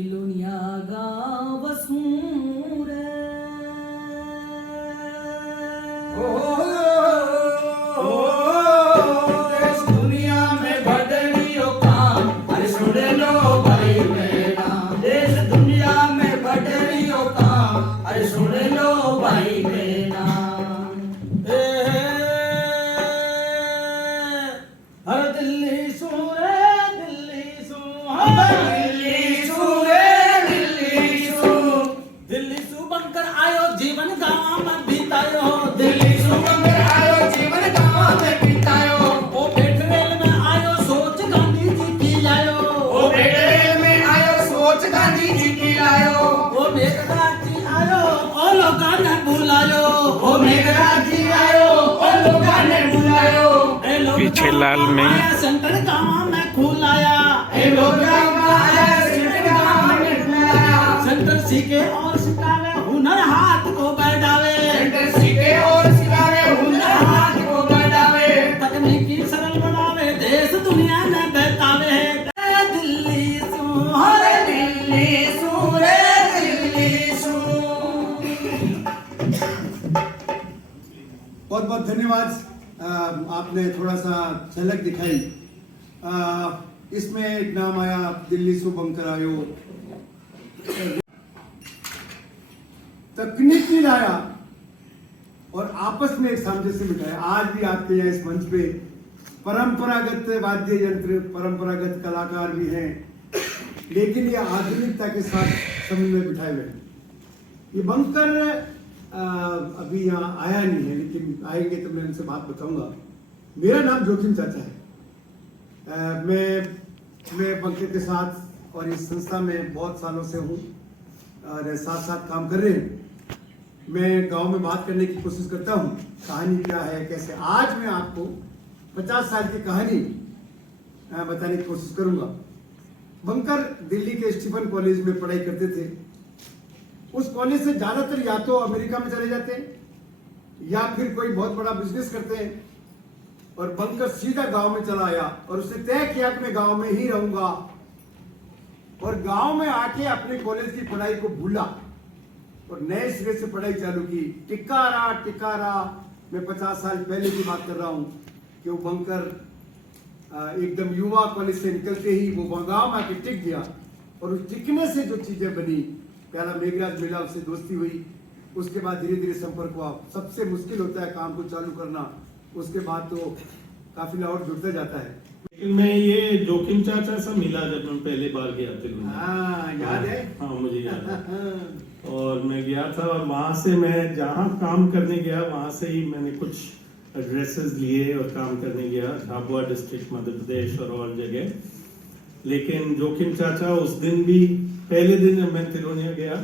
तिलोनिया गाँव सूर देश दुनिया में बढ़ियो काम अरे सुन लो भाई बहना। देश दुनिया में बढ़ियो काम अरे सुन लो भाई बहना। हर दिल्ली सुन रे दिल्ली सुन दिल्ली सुन रे दिल्ली सुन। दिल्ली सु बनकर आयो जीवन गाँव में बितायो दिल्ली सुन बनकर आयो जीवन गाँव में बितायो। ओ पेट्रोल में आयो सोच गांधी जी की लायो ओ बेटे में आयो सोच गांधी जी की लायो। ओ मेघराज जी आयो ओ लोगा ने बुलायो ओ मेघराज जी आयो ओ लोगा ने बुलायो। ए लोग पीछे लाल में आया सेंटर गाँव में खुलाया ए लोगा आया सेंटर गाँव में बुलाया। सेंटर सीखे और सिखावे हुनर हाथ को बढ़ावे सेंटर सीखे और सिखावे हुनर हाथ को बढ़ावे। तकनीकी सरल बनावे देश दुनिया में बहकावे ए दिल्ली सु अरे दिल्ली सुन रे दिल्ली सुन। बहुत बहुत धन्यवाद। आपने थोड़ा सा झलक दिखाई। इसमें एक नाम आया दिल्ली सु बंकर आयो। तकनीकी लाया और आपस में एक सामंजस्य बिठाया। आज भी आपके यहाँ इस मंच पे परंपरागत वाद्य यंत्र परंपरागत कलाकार भी हैं, लेकिन ये आधुनिकता के साथ समन्वय बिठाए हुए हैं। ये बंकर अभी यहाँ आया नहीं है, लेकिन आएंगे तो मैं उनसे बात बताऊंगा। मेरा नाम जोखिम चाचा है। मैं बंकर के साथ और इस संस्था में बहुत सालों से हूँ और साथ साथ काम कर रहे हैं। मैं गांव में बात करने की कोशिश करता हूँ, कहानी क्या है कैसे। आज मैं आपको 50 साल की कहानी बताने की कोशिश करूंगा। बंकर दिल्ली के स्टीफन कॉलेज में पढ़ाई करते थे। उस कॉलेज से ज्यादातर या तो अमेरिका में चले जाते हैं या फिर कोई बहुत बड़ा बिजनेस करते हैं। और बंकर सीधा गांव में चला आया और उसने तय किया कि मैं गांव में ही रहूंगा। और गांव में आके अपने कॉलेज की पढ़ाई को भूला और नए सिरे से पढ़ाई चालू की। टिका रहा। मैं 50 साल पहले की बात कर रहा हूं कि वो बंकर एकदम युवा कॉलेज से निकलते ही वो गांव में आके टिक गया। और उस टिकने से जो चीजें बनी, पहला मेघराज मिला, उससे दोस्ती हुई, उसके बाद धीरे धीरे संपर्क हुआ। सबसे मुश्किल होता है काम को चालू करना, उसके बाद तो काफिला और जुड़ता जाता है। लेकिन मैं ये जोखिम चाचा से मिला जब मैं पहले बार गया तिलुनिया। हाँ, याद है। हाँ मुझे याद है। और मैं गया था और वहां से मैं जहाँ काम करने गया वहां से ही मैंने कुछ एड्रेसेस लिए और काम करने गया झाबुआ डिस्ट्रिक्ट मध्य प्रदेश और जगह। लेकिन जोखिम चाचा उस दिन भी, पहले दिन जब मैं तिलुनिया गया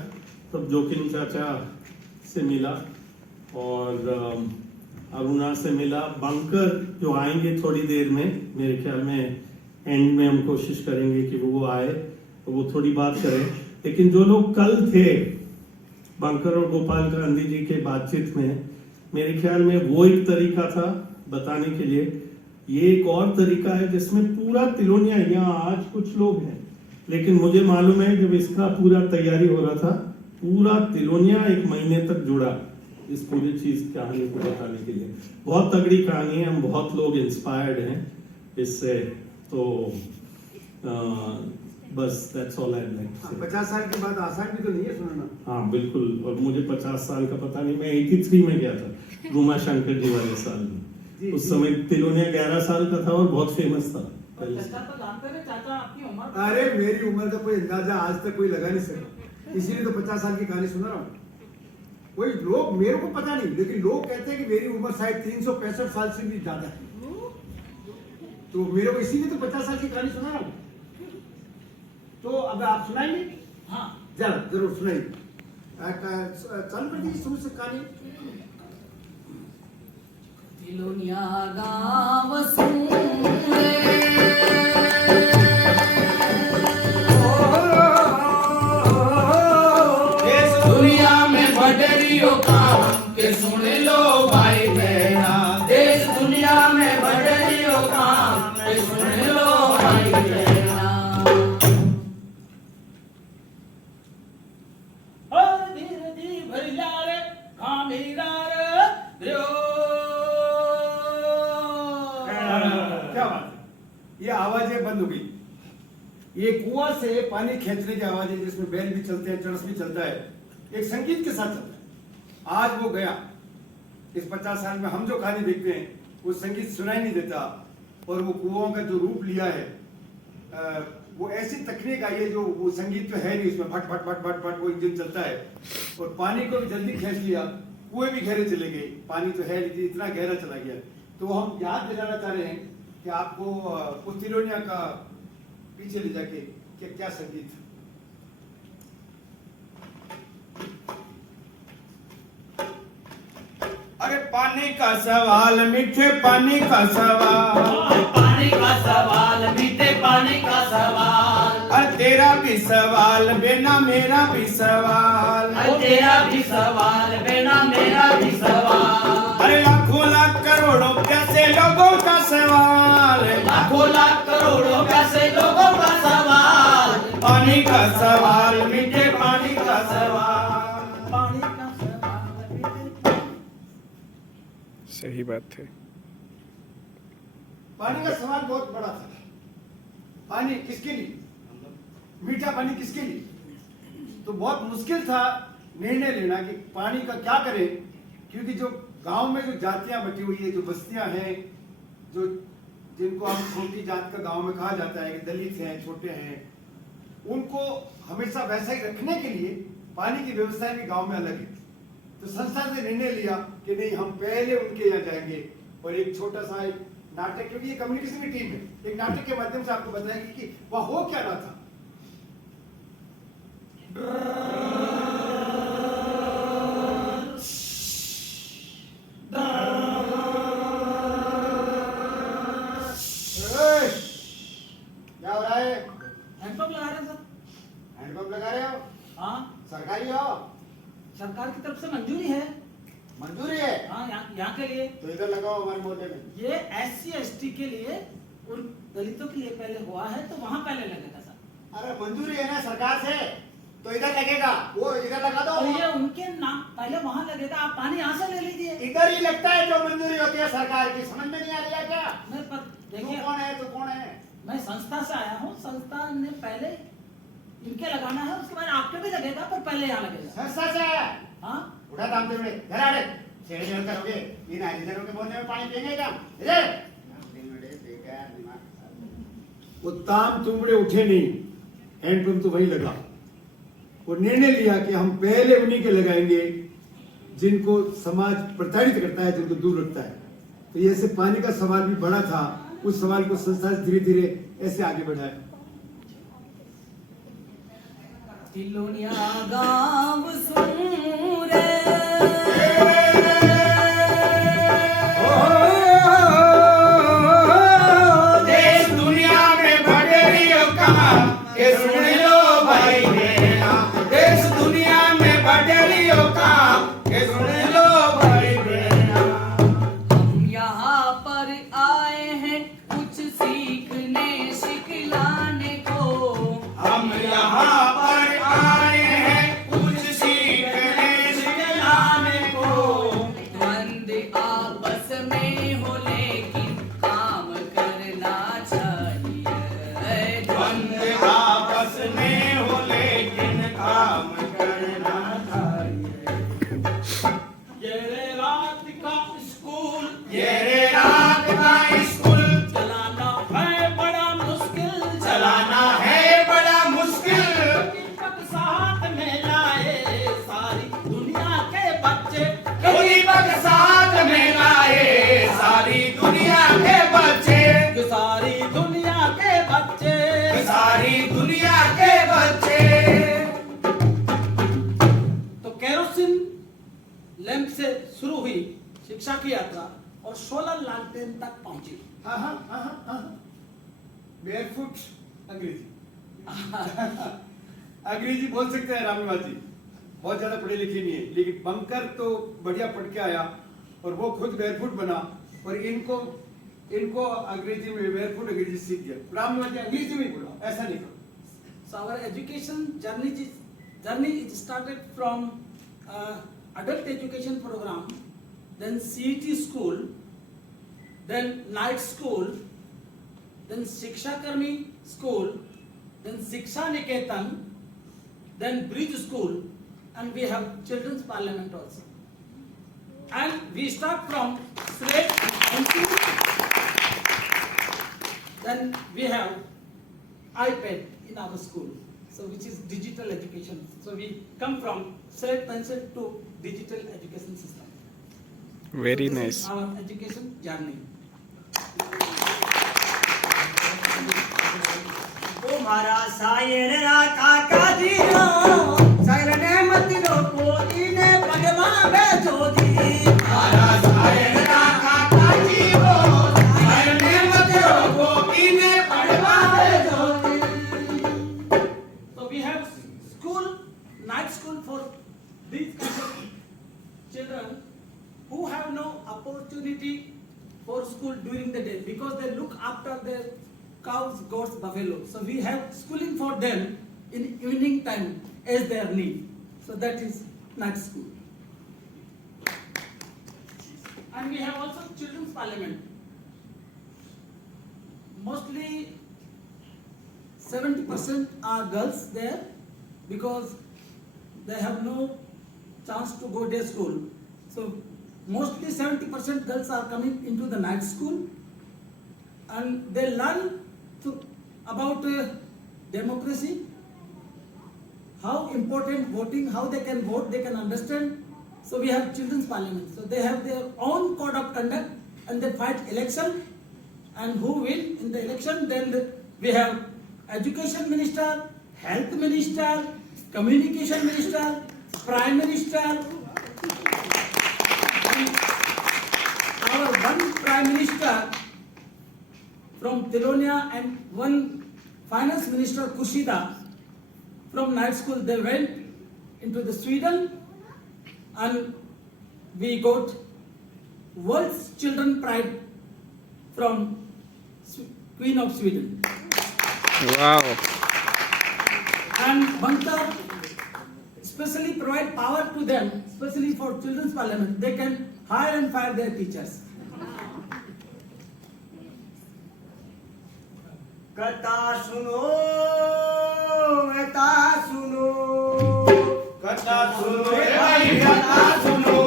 तब जोखिम चाचा से मिला और अरुणा से मिला। बंकर जो आएंगे थोड़ी देर में, मेरे ख्याल में एंड में हम कोशिश करेंगे कि वो आए तो वो थोड़ी बात करें। लेकिन जो लोग कल थे बंकर और गोपाल गांधी जी के बातचीत में, मेरे ख्याल में वो एक तरीका था बताने के लिए। ये एक और तरीका है जिसमें पूरा तिलोनिया, यहाँ आज कुछ लोग हैं लेकिन मुझे मालूम है जब इसका पूरा तैयारी हो रहा था पूरा तिलोनिया एक महीने तक जुड़ा इस पूरी चीज कहानी को बताने के लिए। बहुत तगड़ी कहानी है, हम बहुत लोग इंस्पायर्ड हैं इससे। तो बस that's all I like to say. 50 साल के बाद आसान भी तो नहीं है सुनना। हाँ बिल्कुल। और मुझे 50 साल का पता नहीं, मैं 83 में गया था रूमा शंकर जी वाले साल में। उस समय तिलोनिया 11 साल का था और बहुत फेमस था। अरे मेरी उम्र का कोई अंदाजा आज तक कोई लगा नहीं सका, इसीलिए तो 50 साल की कहानी सुना रहा हूँ। कोई लोग, मेरे को पता नहीं, लेकिन लोग कहते हैं कि मेरी उम्र शायद 365 साल से भी ज्यादा है। तो मेरे को इसीलिए तो 50 साल की कहानी सुना रहा हूँ। तो अब आप सुनाएंगे? हाँ जरूर सुनाइए। चालू कर दीजिए शुरू से कहानी। तिलोनिया गाँव सूरे देश दुनिया में बढ़ियो काम के सुन लो भाई बहना। देश दुनिया में बढ़ियो काम के सुन लो भाई बहना। भैयारे खामीरार द्यो। क्या बात है, ये आवाजें बंद हो गई। ये कुआं से पानी खींचने की आवाजें, जिसमें बैल भी चलते हैं, चरस भी चलता है, एक संगीत के साथ चलता है। आज वो गया। इस 50 साल में हम जो कहानी देखते हैं वो संगीत सुनाई नहीं देता, और वो कुआं का जो रूप लिया है, वो ऐसी तकनीक आई है जो वो संगीत तो है नहीं उसमें, भट भट भट भट भट वो इंजन चलता है, और पानी को भी जल्दी खींच लिया, कुएं भी गहरे चले गए, पानी तो है नहीं, इतना गहरा चला गया। तो हम याद दिलाना चाह रहे हैं कि आपको उस तिलोनिया का पीछे ले जाके कि क्या संगीत था। अरे पानी का सवाल, मीठे पानी का सवाल, पानी का सवाल, मीठे पानी का सवाल, अरे तेरा भी सवाल बेना मेरा भी सवाल, अरे तेरा भी सवाल बेना मेरा भी सवाल, अरे लाखों लाख करोड़ों कैसे लोगों का सवाल, लाखों लाख करोड़ों कैसे लोगों का सवाल, पानी का सवाल, मीठे पानी का सवाल। पानी का सवाल, मीठे सही बात है। पानी का सवाल बहुत बड़ा था। पानी किसके लिए, मीठा पानी किसके लिए? तो बहुत मुश्किल था निर्णय लेना कि पानी का क्या करें, क्योंकि जो गांव में जो जातियां बटी हुई है, जो बस्तियां हैं, जो जिनको हम छोटी जात का गांव में कहा जाता है, कि दलित हैं, छोटे हैं, उनको हमेशा वैसा ही रखने के लिए पानी की व्यवस्था भी गांव में अलग है। तो संस्था ने निर्णय लिया कि नहीं, हम पहले उनके यहाँ जाएंगे, और एक छोटा सा एक नाटक, क्योंकि ये कम्युनिकेशन की टीम है, एक नाटक के माध्यम से आपको बताएंगे कि वह हो क्या रहा था। क्या हो रहा है? हैंडपंप लगा रहे हैं सर। हैंडपंप लगा रहे हो? हाँ, सरकारी हो? सरकार की तरफ से मंजूरी है। मंजूरी है? हाँ, यहाँ के लिए। तो इधर लगाओ हमारे मोहल्ले में। ये SC/ST के लिए और दलितों के लिए पहले हुआ है, तो वहाँ पहले लगेगा सर। अरे मंजूरी है ना सरकार से, तो इधर लगेगा, वो इधर लगा दो। और ये उनके नाम पहले वहाँ लगेगा, आप पानी यहाँ से ले लीजिए। इधर ही लगता है जो मंजूरी होती है सरकार की, समझ में नहीं आ रही है क्या? मैं पर तू देखिए, कौन है, तू कौन है? मैं संस्था से आया हूँ। संस्था ने पहले इनके लगाना है, उसके बाद आपके भी लगेगा, पर पहले यहाँ लगेगा। संस्था से आया? हाँ, उठा दाम दे बड़े, घर आड़े, शेर शेर करोगे, इन आइडियरों के बोलने में पानी पिएंगे क्या? इधर वो ताम तुमड़े उठे नहीं, हैंडपंप तो वही लगा। वो निर्णय लिया कि हम पहले उन्हीं के लगाएंगे जिनको समाज प्रताड़ित करता है, जिनको दूर रखता है। तो ये ऐसे पानी का सवाल भी बड़ा था, उस सवाल को संस्था धीरे धीरे ऐसे आगे बढ़ाया। तिलोनिया गाँव सूरे, देश दुनिया में बड़रियों का ये सुन लो भाई बहना, देश दुनिया में बड़रियों का ये सुन लो भाई बहना। हम यहाँ पर आए हैं कुछ सीखने सिखलाने को, हम यहाँ पर आए हैं कुछ सीखने सिखलाने को, द्वंद आपस में हो लेकिन काम करना चाहिए, द्वंद आपस में हो लेकिन काम करना चाहिए। ये रे रात का स्कूल, ये रे रात का स्कूल चलाना है बड़ा मुश्किल, चलाना है बड़ा मुश्किल, दीपक साथ में लाए सारी दुनिया के बच्चे, दीपक साथ में लाए सारी दुनिया के बच्चे, सारी दुनिया के बच्चे, सारी दुनिया के बच्चे। तो केरोसिन लैंप से शुरू हुई शिक्षा की यात्रा और 16 लालटेन तक पहुंची। बेयरफुट अंग्रेजी अंग्रेजी बोल सकते हैं रामनिवास जी, बहुत ज्यादा पढ़े लिखे नहीं है, लेकिन बंकर तो बढ़िया पढ़ के आया और वो खुद बेयरफुट बना, और इनको अंग्रेजी में बेयरफुट अंग्रेजी सीख गया। रामनिवास जी अंग्रेजी में बोला, ऐसा नहीं करो। So our education journey is started from adult education program, then CET school, then night school, then Shiksha Karmi school, then Shiksha Niketan, then Bridge school, and we have children's parliament also. And we start from slate until then we have iPad in our school, so which is digital education. So we come from slate pencil to digital education system. Very So this nice. is our education journey. ओ मारा सायर रा काका जी रो सायर ने मत रो कोई ने भगवा बैठो जी मारा सायर रा काका जी रो सायर ने मत रो कोई ने भगवा बैठो जी So we have school, night school for these kind of children who have no opportunity for school during the day because they look after their cows, goats, buffalo. So we have schooling for them in evening time as their need. So that is night school. And we have also children's parliament. Mostly 70% are girls there because they have no chance to go day school. So mostly 70% girls are coming into the night school and they learn about democracy, how important voting, how they can vote, they can understand. So we have children's parliament. So they have their own code of conduct and they fight election, and who win in the election, then we have education minister, health minister, communication minister, prime minister, and our one prime minister from Tilonia and one finance minister Kushida from night school. They went into the Sweden and we got World's Children Pride from Queen of Sweden. Wow. And Bangta especially provide power to them, especially for children's parliament. They can hire and fire their teachers. कथा सुनो कथा सुनो कथा सुनो रे भाई कथा सुनो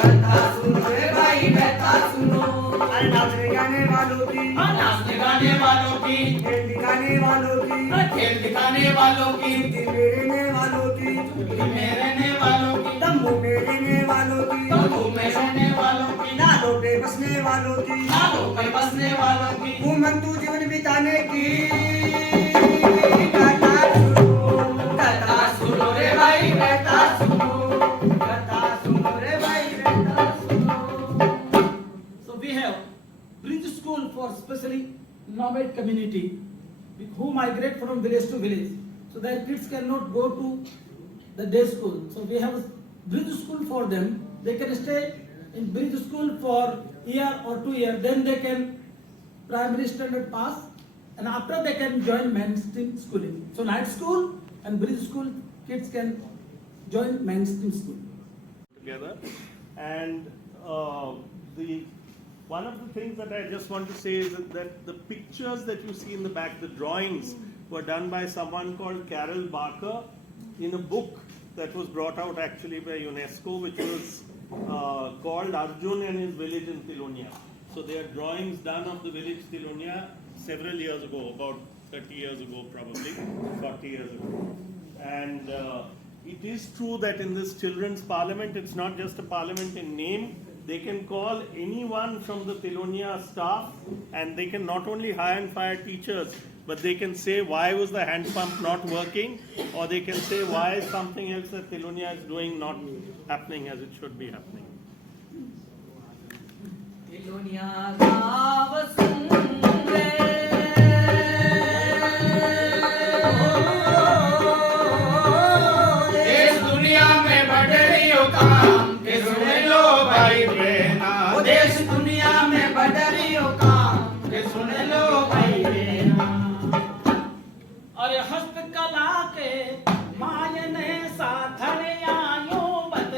कथा सुनो रे भाई कथा सुनो अरे नाचने गाने वालों की नाचने गाने वालों की खेल दिखाने वालों की खेल दिखाने वालों की मेरे वालों की मेरे वालों की तंबू में रहने वालों की तंबू में रहने वालों की नालों पे बसने वालों की नालों पे बसने वालों की घूमंतु जीवन बिताने की कथा सुनो रे भाई कथा सुनो रे भाई कथा सुनो. So we have bridge school for especially nomad community who migrate from village to village. So their kids cannot go to the day school. So we have a bridge school for them. They can stay in bridge school for year or 2 years. Then they can primary standard pass, and after they can join mainstream schooling. So night school and bridge school kids can join mainstream school. Together, and the one of the things that I just want to say is that the pictures that you see in the back, the drawings, were done by someone called Carol Barker in a book that was brought out actually by UNESCO, which was called Arjun and his village in Tilonia. So they are drawings done of the village Tilonia several years ago, about 30 years ago probably, 40 years ago. And it is true that in this children's parliament, it's not just a parliament in name. They can call anyone from the Tilonia staff, and they can not only hire and fire teachers, but they can say why was the hand pump not working, or they can say why is something else that Tilonia is doing not happening as it should be happening. Tilonia गाँव सुंदर देश दुनिया में बढ़ रही हो काम के सुन लो भाई बहना देश दुनिया में बढ़ रही हो काम के सुन लो भाई बहना और हस्तकला के मायने साधन आयो बद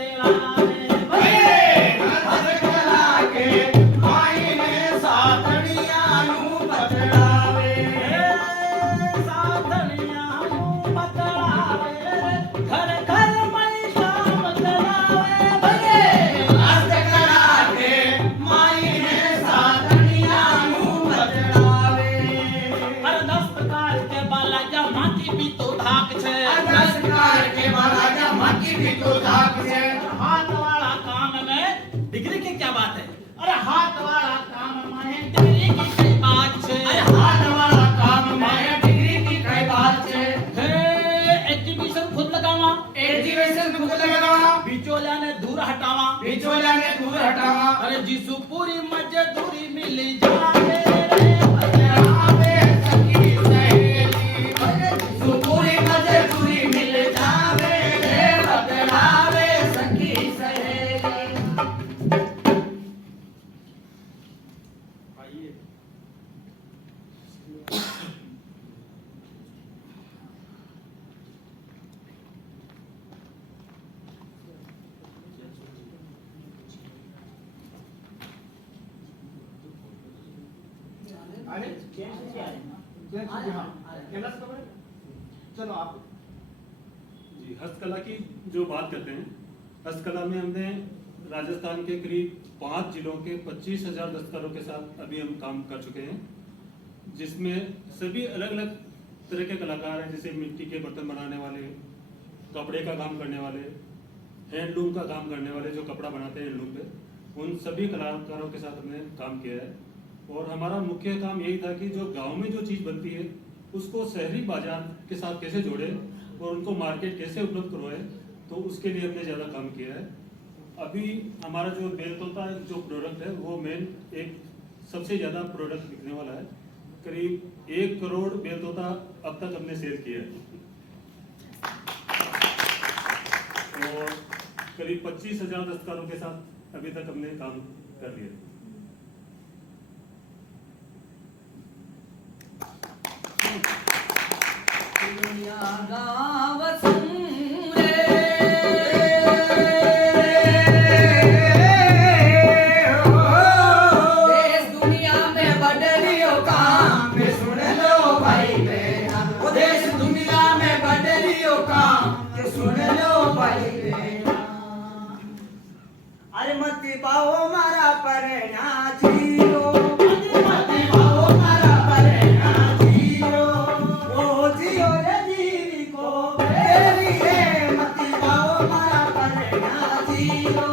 तो धाक से। हाथ वाला काम में डिग्री की क्या बात है? अरे हाथ वाला काम में डिग्री की कई बात है। अरे हाथ वाला काम में डिग्री की कई बात है। एग्जीबिशन खुद लगावा, एजुकेशन खुद लगावा, बिचौलिया ने दूर हटावा, बिचौलिया ने दूर हटावा। अरे जिसु पूरी मजदूरी मिल जावे बदलावे सखी सहेली, सुपूरी मजदूरी मिल जावे रे, बदलावे सखी सहेली। चलो आप जी, हस्तकला की जो बात करते हैं, हस्तकला में हमने राजस्थान के करीब 5 जिलों के 25,000 दस्तकारों के साथ अभी हम काम कर चुके हैं, जिसमें सभी अलग अलग तरह के कलाकार हैं, जैसे मिट्टी के बर्तन बनाने वाले, कपड़े का काम करने वाले, हैंडलूम का काम करने वाले जो कपड़ा बनाते हैं हैंडलूम पे, उन सभी कलाकारों के साथ हमने काम किया है। और हमारा मुख्य काम यही था कि जो गांव में जो चीज़ बनती है उसको शहरी बाजार के साथ कैसे जोड़े और उनको मार्केट कैसे उपलब्ध करवाए, तो उसके लिए हमने ज़्यादा काम किया है। अभी हमारा जो बेलतोता जो प्रोडक्ट है वो मेन एक सबसे ज़्यादा प्रोडक्ट बिकने वाला है। करीब 1 करोड़ बेलतोता अब तक हमने सेल किया है और करीब 25,000 दस्तकारों के साथ अभी तक हमने काम कर लिया। दुनिया गाँव सुन रे, देश दुनिया में बदलियो काम में सुन लो भाई बहना, वो देश दुनिया में बदलियो काम के सुन लो भाई बहना। अरे मती पाओ मारा परना जीरो, मती पाओ मारा परना जीरो, ओ जियो रे जीवी को बेरी है, मती पाओ मारा परना जीरो।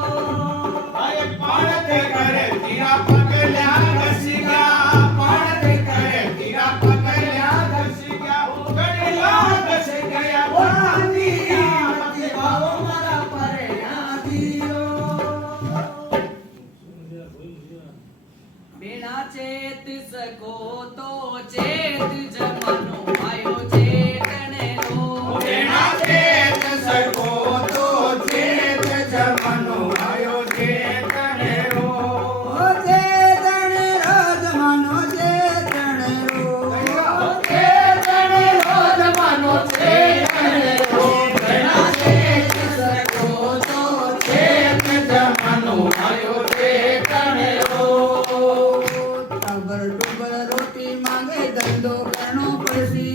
अरे पाड़ते करे तीरा पकड़िया घसिया, पाड़ते करे तीरा पकड़िया घसिया, गड़िया घस गया वानी, मती पाओ मारा परना जीरो। बिना चेत सको तो चेत जमानो आयो चेतने रो, बिना चेत सको तो चेत जमानो आयो चेतने रो। ओ चेतने रो जमानो चेतने रो, चेतने रो जमानो चेतने रो। बिना चेत सको तो चेत जमानो आयो चेतने रो। टाबर टूबर रोटी मांगे धंधो करनो पड़सी,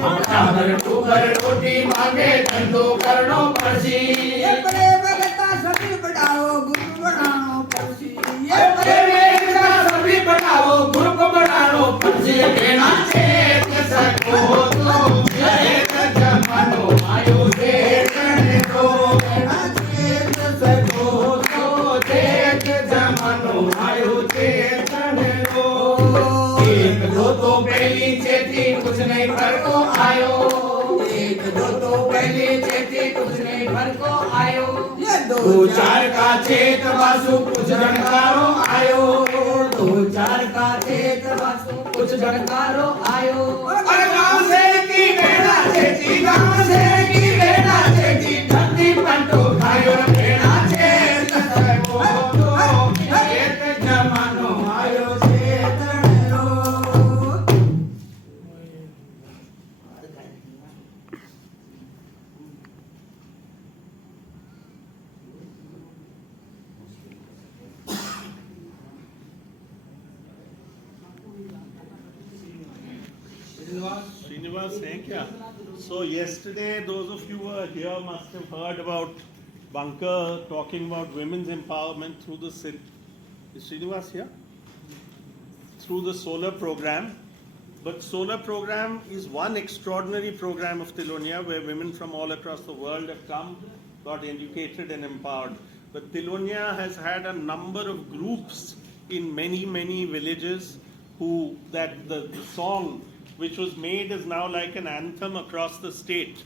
टाबर टूबर रोटी मांगे धंधो करनो पड़सी। ये बड़े भगता सभी बढ़ाओ ग्रुप बनानो पड़सी, ये बड़े भगता सभी बढ़ाओ ग्रुप बनानो पड़सी। बिना चेत सको तो चेत जमानो आयो चेतने रो, बिना चेत सको तो चेत जमानो आयो चेतने रो। एक दो तो पहली चेती कुछ नहीं पर को आयो, एक दो तो पहली चेती कुछ नहीं पर को आयो। ये 2-4 का चेत वासु कुछ जनकारो आयो, 2-4 का चेत वासु कुछ जनकारो आयो। अरे गाँव से की बेड़ा चेती, गाँव से की बेड़ा चेती, धरती पंटो खायो बेड़ा चेत सको तो चेत जमानो आयो चेतने रो। Srinivas हैं क्या? So yesterday, those of you who were here must have heard about Banker talking about women's empowerment through the is Srinivas here? Through the solar program. But solar program is one extraordinary program of Tilonia where women from all across the world have come got educated and empowered. But Tilonia has had a number of groups in many villages who, that the song which was made is now like an anthem across the state.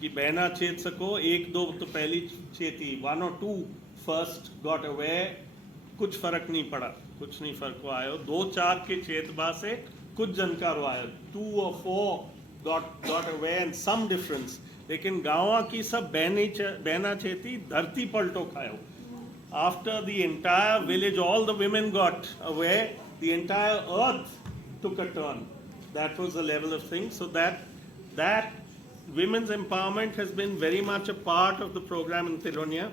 कि बहना छेद सको, एक दो तो पहली छेती, 1 or 2 first got aware, कुछ फर्क नहीं पड़ा, कुछ नहीं फर्क हुआ आयो, 2-4 के छेदबा से कुछ जनकार हुआ आयो, 2 or 4 got aware and some difference. लेकिन गाँव की सब बहना छेती धरती पलटो खायो. After the entire village, all the women got aware, the entire earth took a turn. That was the level of things. So that women's empowerment has been very much a part of the program in Tilonia.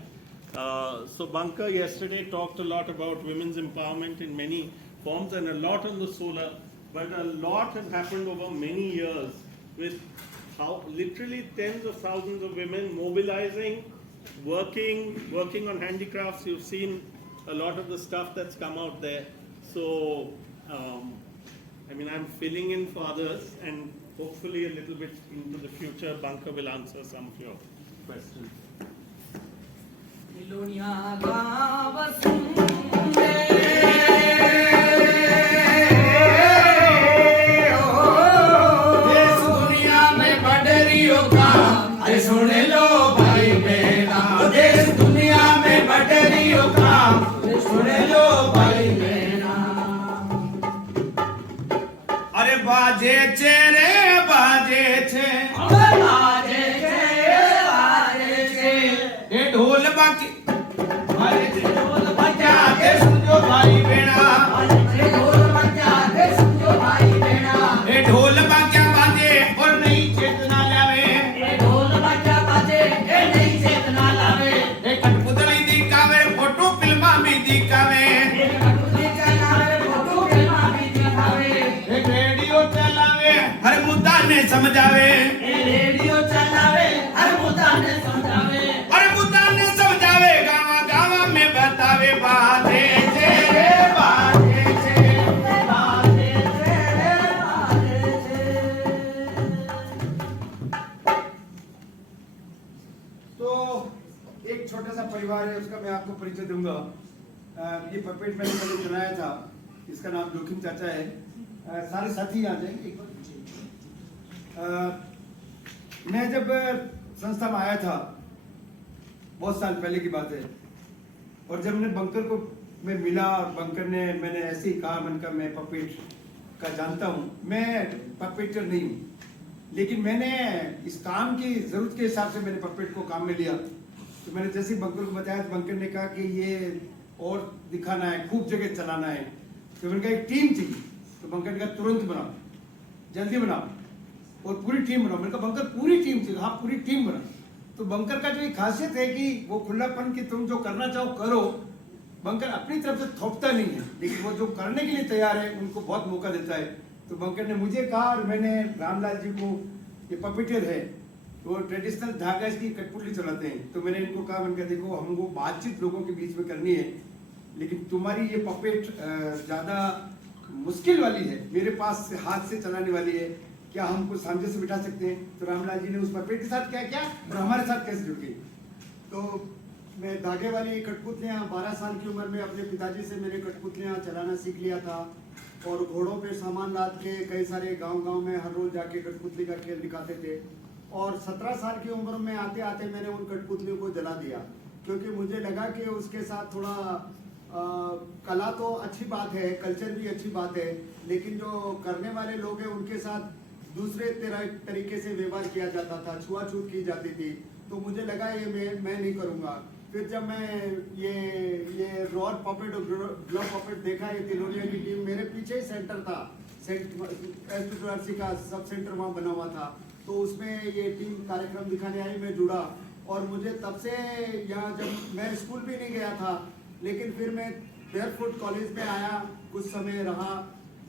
So Banker yesterday talked a lot about women's empowerment in many forms and a lot on the solar, but a lot has happened over many years with how literally tens of thousands of women mobilizing, working on handicrafts. You've seen a lot of the stuff that's come out there. So, I mean, I'm filling in for others, and hopefully a little bit into the future, Banker will answer some of your questions. Tilonia गाँव सुंदे देश दुनिया में बढ़ रही हो काम, अरे सुन लो भाई बहना, देश दुनिया में बढ़ रही हो काम, सुन लो भाई बहना. अरे बाजे छे रे बाजे छे, बाजे छे, ये ढोल बाकी, अरे ढोल बजा के सुनो भाई बहना, अरे ढोल बजा के सुनो भाई बहना, ये ढोल बाजा बाजे और नई चेतना लावे, ये ढोल बाजा बाजे ये नई चेतना लावे, ये कठपुतली दिखावे फोटो फिल्मा में दिखावे, ये कठपुतली चलावे फोटो फिल्मा में दिखावे, ये रेडियो चलावे हर मुद्दा ने समझावे, ये रेडियो चलावे हर मुद्दा ने समझावे, हर मुद्दा ने समझावे, गावा गावा में बतावे, बाजे छे रे बाजे छे, बाजे छे रे बाजे छे. तो एक छोटा सा परिवार है, उसका मैं आपको परिचय दूंगा. ये पपेट मैंने पहले चलाया था, इसका नाम जोखिम चाचा है. सारे साथी आ जाएंगे एक बार. मैं जब संस्था में आया था, बहुत साल पहले की बात है, और जब मैंने बंकर को मैं मिला और बंकर ने मैंने ऐसे ही कहा, मैंने कहा मैं पपेट का जानता हूँ, मैं पपेटर नहीं हूँ, लेकिन मैंने इस काम की जरूरत के हिसाब से मैंने पपेट को काम में लिया. तो मैंने जैसे बंकर को बताया तो बंकर ने कहा कि ये और दिखाना है, खूब जगह चलाना है. तो मैंने कहा एक टीम चाहिए. तो बंकर ने कहा तुरंत बनाओ, जल्दी बनाओ और पूरी टीम बनाओ. मैंने कहा बंकर पूरी टीम चाहिए. हाँ पूरी टीम बनाओ. तो बंकर का जो एक खासियत है कि वो खुलापन कि तुम जो करना चाहो करो. बंकर अपनी तरफ से थोपता नहीं है, लेकिन वो जो करने के लिए तैयार है उनको बहुत मौका देता है. तो बंकर ने मुझे कहा और मैंने रामलाल जी को, ये पपेटर है, वो ट्रेडिशनल धागा इसकी कठपुतली चलाते हैं. तो मैंने इनको कहा, मैंने कहा देखो हमको बातचीत लोगों के बीच में करनी है, लेकिन तुम्हारी ये पपेट ज्यादा मुश्किल वाली है, मेरे पास हाथ से चलाने वाली है, क्या हमको सामने से बिठा सकते हैं? तो रामलाल जी ने उस पपेट के साथ क्या किया और हमारे साथ कैसे जुड़ गई. तो मैं धागे वाली कठपुतलियाँ 12 साल की उम्र में अपने पिताजी से मैंने कठपुतलियाँ चलाना सीख लिया था, और घोड़ों पे सामान लाद के कई सारे गांव में हर रोज जाके कठपुतली का खेल दिखाते थे. और 17 साल की उम्र में आते आते मैंने उन कठपुतलियों को जला दिया, क्योंकि मुझे लगा कि उसके साथ थोड़ा कला तो अच्छी बात है, कल्चर भी अच्छी बात है, लेकिन जो करने वाले लोग हैं उनके साथ दूसरे तरीके से व्यवहार किया जाता था, छुआछूत की जाती थी. तो मुझे लगा ये मैं नहीं करूँगा. फिर जब मैं ये रॉड पपेट और ग्लव पपेट देखा, ये तिलोनिया की टीम, मेरे पीछे ही सेंटर था, एसपीआरसी का सब सेंटर वहाँ बना हुआ था. तो उसमें ये टीम कार्यक्रम दिखाने आई, मैं जुड़ा. और मुझे तब से यहाँ, जब मैं स्कूल भी नहीं गया था, लेकिन फिर मैं बेयरफुट कॉलेज में आया, कुछ समय रहा.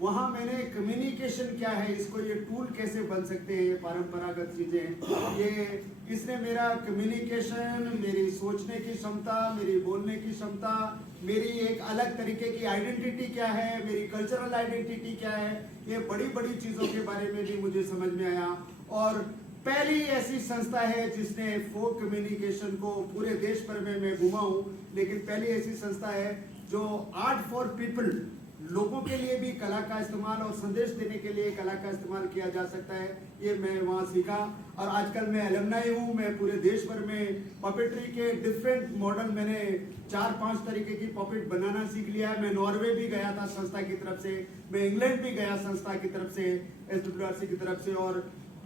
वहाँ मैंने कम्युनिकेशन क्या है, इसको ये टूल कैसे बन सकते हैं, ये परंपरागत चीज़ें, ये इसने मेरा कम्युनिकेशन, मेरी सोचने की क्षमता, मेरी बोलने की क्षमता, मेरी एक अलग तरीके की आइडेंटिटी क्या है, मेरी कल्चरल आइडेंटिटी क्या है, ये बड़ी बड़ी चीज़ों के बारे में भी मुझे समझ में आया. और पहली ऐसी संस्था है जिसने फोक कम्युनिकेशन को पूरे देश भर में मैं घुमा हूँ, लेकिन पहली ऐसी संस्था है जो आर्ट फॉर पीपल, लोगों के लिए भी कला का इस्तेमाल और संदेश देने के लिए कला का इस्तेमाल किया जा सकता है, ये मैं वहाँ सीखा। और आजकल मैं एलुमनाई हूँ, मैं पूरे देश भर में पपेट्री के डिफरेंट मॉडल, मैंने 4-5 तरीके की पपेट बनाना सीख लिया है। मैं नॉर्वे भी गया था संस्था की तरफ से, मैं इंग्लैंड भी गया संस्था की तरफ से, SWRC की तरफ से। और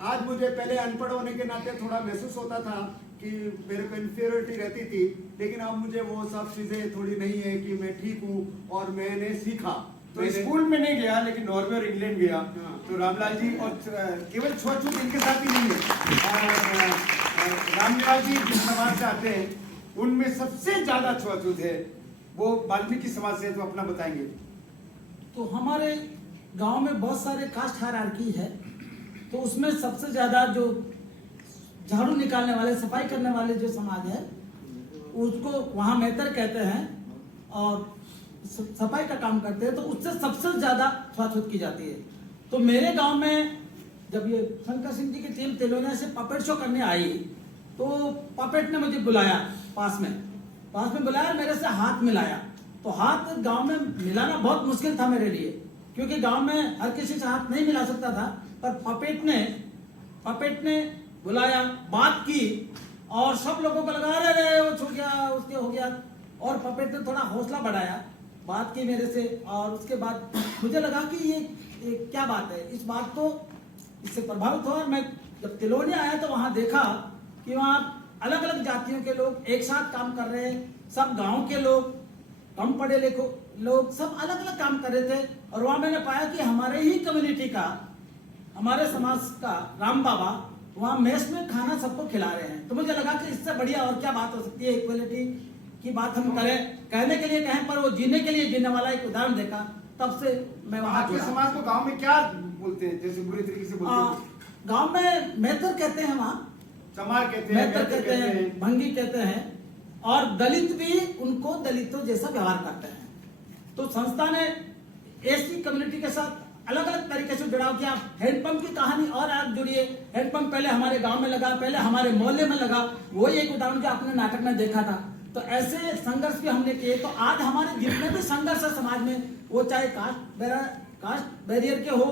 आज मुझे पहले अनपढ़ होने के नाते थोड़ा महसूस होता था कि मेरे को इन्फीरियरिटी रहती थी, लेकिन अब मुझे वो सब चीजें थोड़ी नहीं है कि मैं ठीक हूँ और मैंने सीखा। तो स्कूल में नहीं गया लेकिन नॉर्वे और इंग्लैंड गया। तो रामलाल जी और केवल छुआछूत इनके साथ ही नहीं है, रामलाल जी जिस समाज से आते हैं उनमें सबसे ज्यादा छुआछूत है, वो वाल्मीकि समाज से, तो अपना बताएंगे। तो हमारे गांव में बहुत सारे कास्ट हायरार्की है, तो उसमें सबसे ज्यादा जो झाड़ू निकालने वाले, सफाई करने वाले जो समाज है उसको वहाँ मेहतर कहते हैं और सफाई का काम करते हैं, तो उससे सबसे ज्यादा छुआछूत की जाती है। तो मेरे गांव में जब ये शंकर सिंह जी की टीम तेलोनिया से पपेट शो करने आई, तो पपेट ने मुझे बुलाया, पास में बुलाया, मेरे से हाथ मिलाया। तो हाथ गांव में मिलाना बहुत मुश्किल था मेरे लिए, क्योंकि गांव में हर किसी से हाथ नहीं मिला सकता था। पर पपेट ने बुलाया, बात की और सब लोगों को लगा रहे वो छू गया, उसके हो गया। और पपेट ने थोड़ा हौसला बढ़ाया, बात की मेरे से, और उसके बाद मुझे लगा कि ये क्या बात है, इस बात को इससे प्रभावित हुआ। और मैं जब तिलोनिया आया तो वहां देखा कि वहाँ अलग अलग जातियों के लोग एक साथ काम कर रहे हैं, सब गांव के लोग, कम पढ़े लिखे लोग, सब अलग अलग काम कर रहे थे। और वहां मैंने पाया कि हमारे ही कम्युनिटी का, हमारे समाज का राम बाबा वहाँ मेस में खाना सबको खिला रहे हैं। तो मुझे लगा कि इससे बढ़िया और क्या बात हो सकती है। इक्वलिटी की बात हम करें, कहने के लिए कहें, पर वो जीने के लिए जीने वाला एक उदाहरण देखा, तब से मैं वहाँ आपके समाज को गांव में क्या बोलते हैं, जैसे बुरी तरीके से बोलते हैं? गांव में मेहतर कहते हैं, वहाँ चमार कहते हैं, मेहतर कहते हैं, भंगी कहते हैं, और दलित भी उनको दलितों जैसा व्यवहार करते हैं। तो संस्था ने एससी कम्युनिटी के साथ अलग अलग तरीके से जुड़ाव किया। हैंडपंप की कहानी और आप जुड़िए, हैंडपंप पहले हमारे गांव में लगा, पहले हमारे मोहल्ले में लगा, वही एक उदाहरण जो आपने नाटक में देखा था। तो ऐसे संघर्ष भी हमने किए। तो आज हमारे जितने भी संघर्ष है समाज में, वो चाहे कास्ट बैरियर के हो,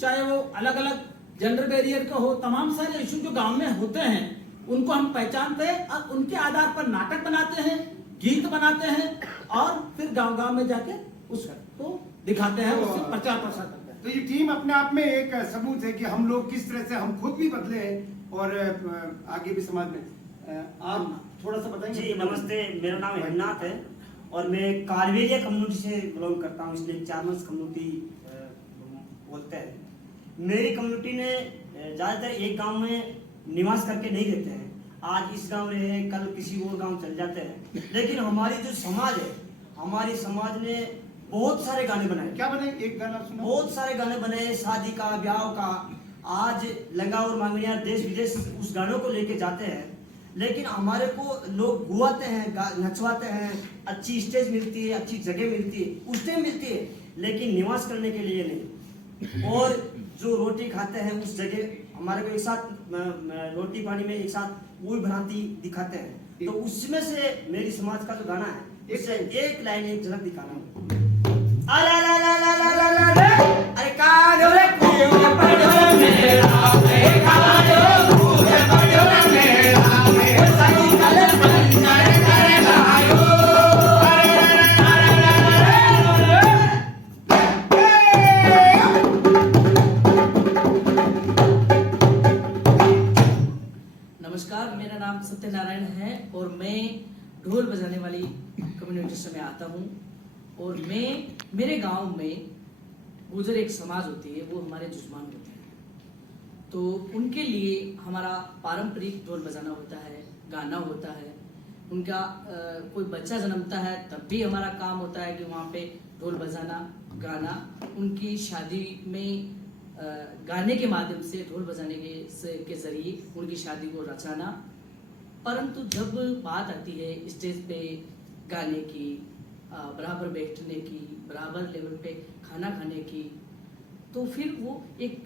चाहे वो अलग अलग जेंडर बैरियर के हो, तमाम सारे इशू जो गांव में होते हैं उनको हम पहचानते हैं और उनके आधार पर नाटक बनाते हैं, गीत बनाते हैं, और फिर गांव गांव में जाके उसको दिखाते हैं, उससे प्रचार प्रसार करते हैं। तो ये टीम अपने आप में एक सबूत है कि हम लोग किस तरह से, हम खुद भी बदले हैं और आगे भी समाज में। आप थोड़ा सा बताएंगे? जी नमस्ते, मेरा नाम हेमनाथ है और मैं कारवेरिया कम्युनिटी से बिलोंग करता हूँ, इसलिए चारमस कम्युनिटी बोलते हैं। मेरी कम्युनिटी ने ज़्यादातर एक गांव में निवास करके नहीं रहते हैं, आज इस गांव रहे हैं, कल किसी और गांव चल जाते हैं। लेकिन हमारी जो समाज है, हमारी समाज ने बहुत सारे गाने बनाए। क्या बनाए? एक गाना सुना। बहुत सारे गाने बने, शादी का, ब्याह का। आज लंगा और मांगड़िया देश विदेश उस गानों को लेके जाते हैं, लेकिन हमारे को लोग गुवाते हैं, नचवाते हैं, अच्छी स्टेज मिलती है, अच्छी जगह मिलती है, उस टाइम मिलती है, लेकिन निवास करने के लिए नहीं। और जो रोटी खाते हैं उस जगह हमारे को एक साथ रोटी पानी में एक साथ वो भ्रांति दिखाते हैं। तो उसमें से मेरी समाज का जो गाना है, इससे एक लाइन, एक झलक दिखाना। अरे काजो रे कूद पड़ो मेरा, काजो कूद पड़ो मेरा, साइकिल पंचर कर लायो। नमस्कार, मेरा नाम सत्यनारायण है और मैं ढोल बजाने वाली कम्युनिटी से मैं आता हूँ। और मेरे गांव में गुजर एक समाज होती है, वो हमारे जुजमान होते हैं। तो उनके लिए हमारा पारंपरिक ढोल बजाना होता है, गाना होता है। उनका कोई बच्चा जन्मता है तब भी हमारा काम होता है कि वहाँ पे ढोल बजाना, गाना। उनकी शादी में गाने के माध्यम से, ढोल बजाने के जरिए उनकी शादी को रचाना। परंतु जब बात आती है स्टेज पे गाने की, बराबर बैठने की, बराबर लेवल पे खाना खाने की, तो फिर वो एक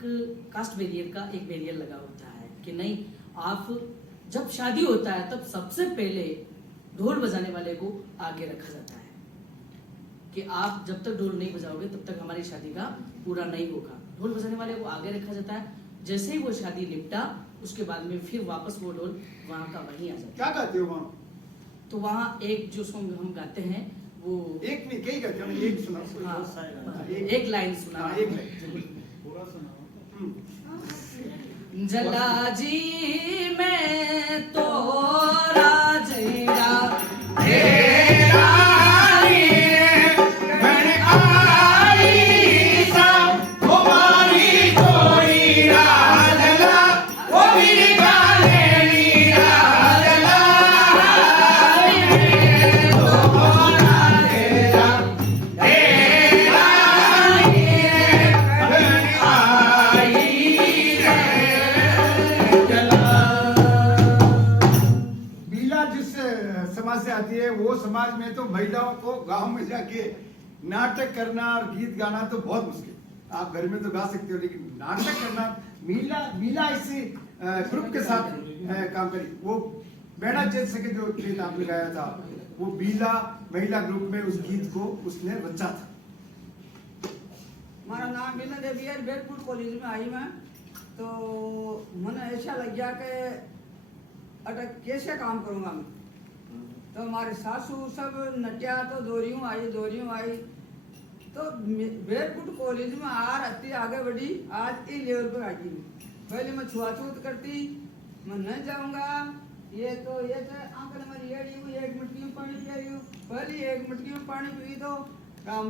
कास्ट बैरियर का एक बैरियर लगा होता है कि नहीं, आप जब शादी होता है तब सबसे पहले ढोल बजाने वाले को आगे रखा जाता है कि आप जब तक ढोल नहीं बजाओगे तब तक हमारी शादी का पूरा नहीं होगा। ढोल बजाने वाले को आगे रखा जाता है। जैसे ही वो शादी निपटा उसके बाद में फिर वापस वो ढोल वहाँ का वहीं आ जाता है। क्या गाते हो वहाँ? तो वहाँ एक जो सॉन्ग हम गाते हैं वो एक नहीं, कई गाते हो, एक सुना। हाँ, एक लाइन सुना। हाँ, एक लाइन पूरा सुना। जला जी मैं तो राजेरा बीला जिस समाज से आती है वो समाज में तो महिलाओं को गांव में जाके नाटक करना और गीत गाना तो बहुत मुश्किल। आप घर में तो गा सकते हो लेकिन नाटक करना, मीला इसी ग्रुप के साथ काम करी। वो बेड़ा जैसे के जो गीत आपने गाया था वो बीला महिला ग्रुप में उस गीत को उसने रचा था। हमारा नाम बीला देवी है। बेरपुर कॉलेज में आई मैं तो मन ऐसा लग गया कि अटक कैसे काम करूंगा मैं। तो हमारे सासू सब नटिया तो दोरियों आई तो बेरपुर कॉलेज में अति आगे बढ़ी। आज ई लेवल पर आई। पहले मैं छुआछूत करती, मैं नहीं जाऊंगा, ये तो अंकल हमारी एक मटकी में पानी पिया रही हूँ। पहले एक मटकी में पानी पी तो राम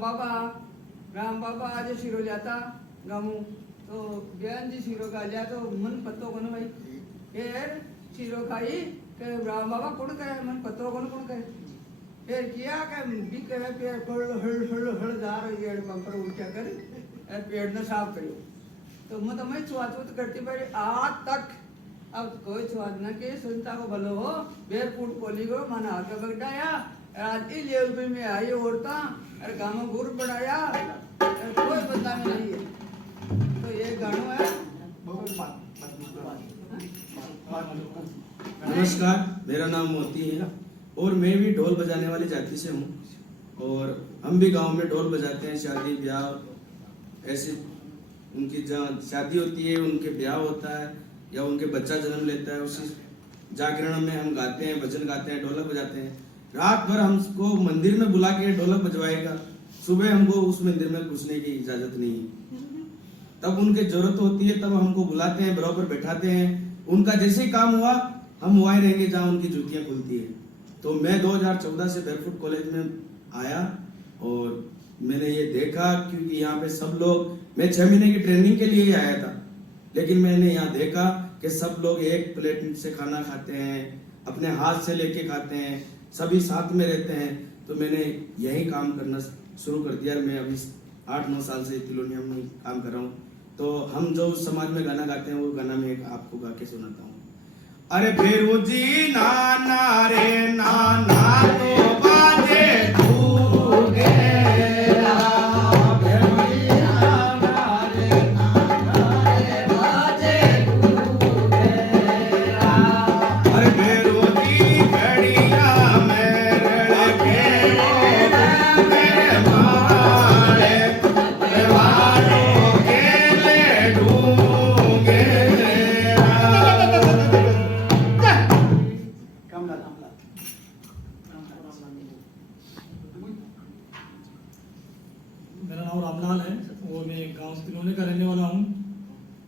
बाबा आज शिरो जाता गामू तो बहन जी शिरो खा लिया तो मन पत्तो को भाई फिर शिरो खाई के राम बाबा कौन कहे मन पत्तो कौन कहे फिर किया के भी कहे फिर हड़ जा रही है पंपर उल्टा कर पेड़ ने साफ करियो। तो मैं छुआछूत करती भाई आज तक अब कोई छुआत न के सुनता को भलो हो। बेरपुट कोली को मन आगे बढ़ाया आज ई लेवल में आई औरता और गाँव गुर बढ़ाया कोई बता नहीं है। तो ये गानो है। नमस्कार, मेरा नाम मोती है और मैं भी ढोल बजाने वाली जाति से हूँ और हम भी गांव में ढोल बजाते हैं। शादी ब्याह ऐसे उनकी जहाँ शादी होती है, उनके ब्याह होता है या उनके बच्चा जन्म लेता है, उसी जागरण में हम गाते हैं, भजन गाते हैं, ढोलक बजाते हैं। रात भर हमको मंदिर में बुला के ढोलक बजवाएगा, सुबह हमको उस मंदिर में घुसने की इजाजत नहीं है। तब उनके जरूरत होती है तब हमको बुलाते हैं, बराबर बैठाते हैं। उनका जैसे ही काम हुआ हम वहीं रहेंगे जहाँ उनकी जूतियाँ खुलती है। तो मैं 2014 से बेरपुट कॉलेज में आया और मैंने ये देखा क्योंकि यहाँ पे सब लोग, मैं 6 महीने की ट्रेनिंग के लिए ही आया था, लेकिन मैंने यहाँ देखा कि सब लोग एक प्लेट से खाना खाते हैं, अपने हाथ से लेके खाते हैं, सभी साथ में रहते हैं। तो मैंने यही काम करना शुरू कर दिया। मैं अभी 8-9 साल से तिलोनिया में काम कर रहा हूँ। तो हम जो समाज में गाना गाते हैं वो गाना मैं एक आपको गा के सुनाता हूँ। अरे फेरू जी नाना रे नाना तो बाजे तू गेरा, फेरू जी नाना रे नाना रे बाजे तू गेरा। अरे फेरू जी घड़िया मेरे के मेरे मारे वालों के ले ढूंढे। मेरा नाम रामलाल है और मैं गांव तिलोने का रहने वाला हूँ।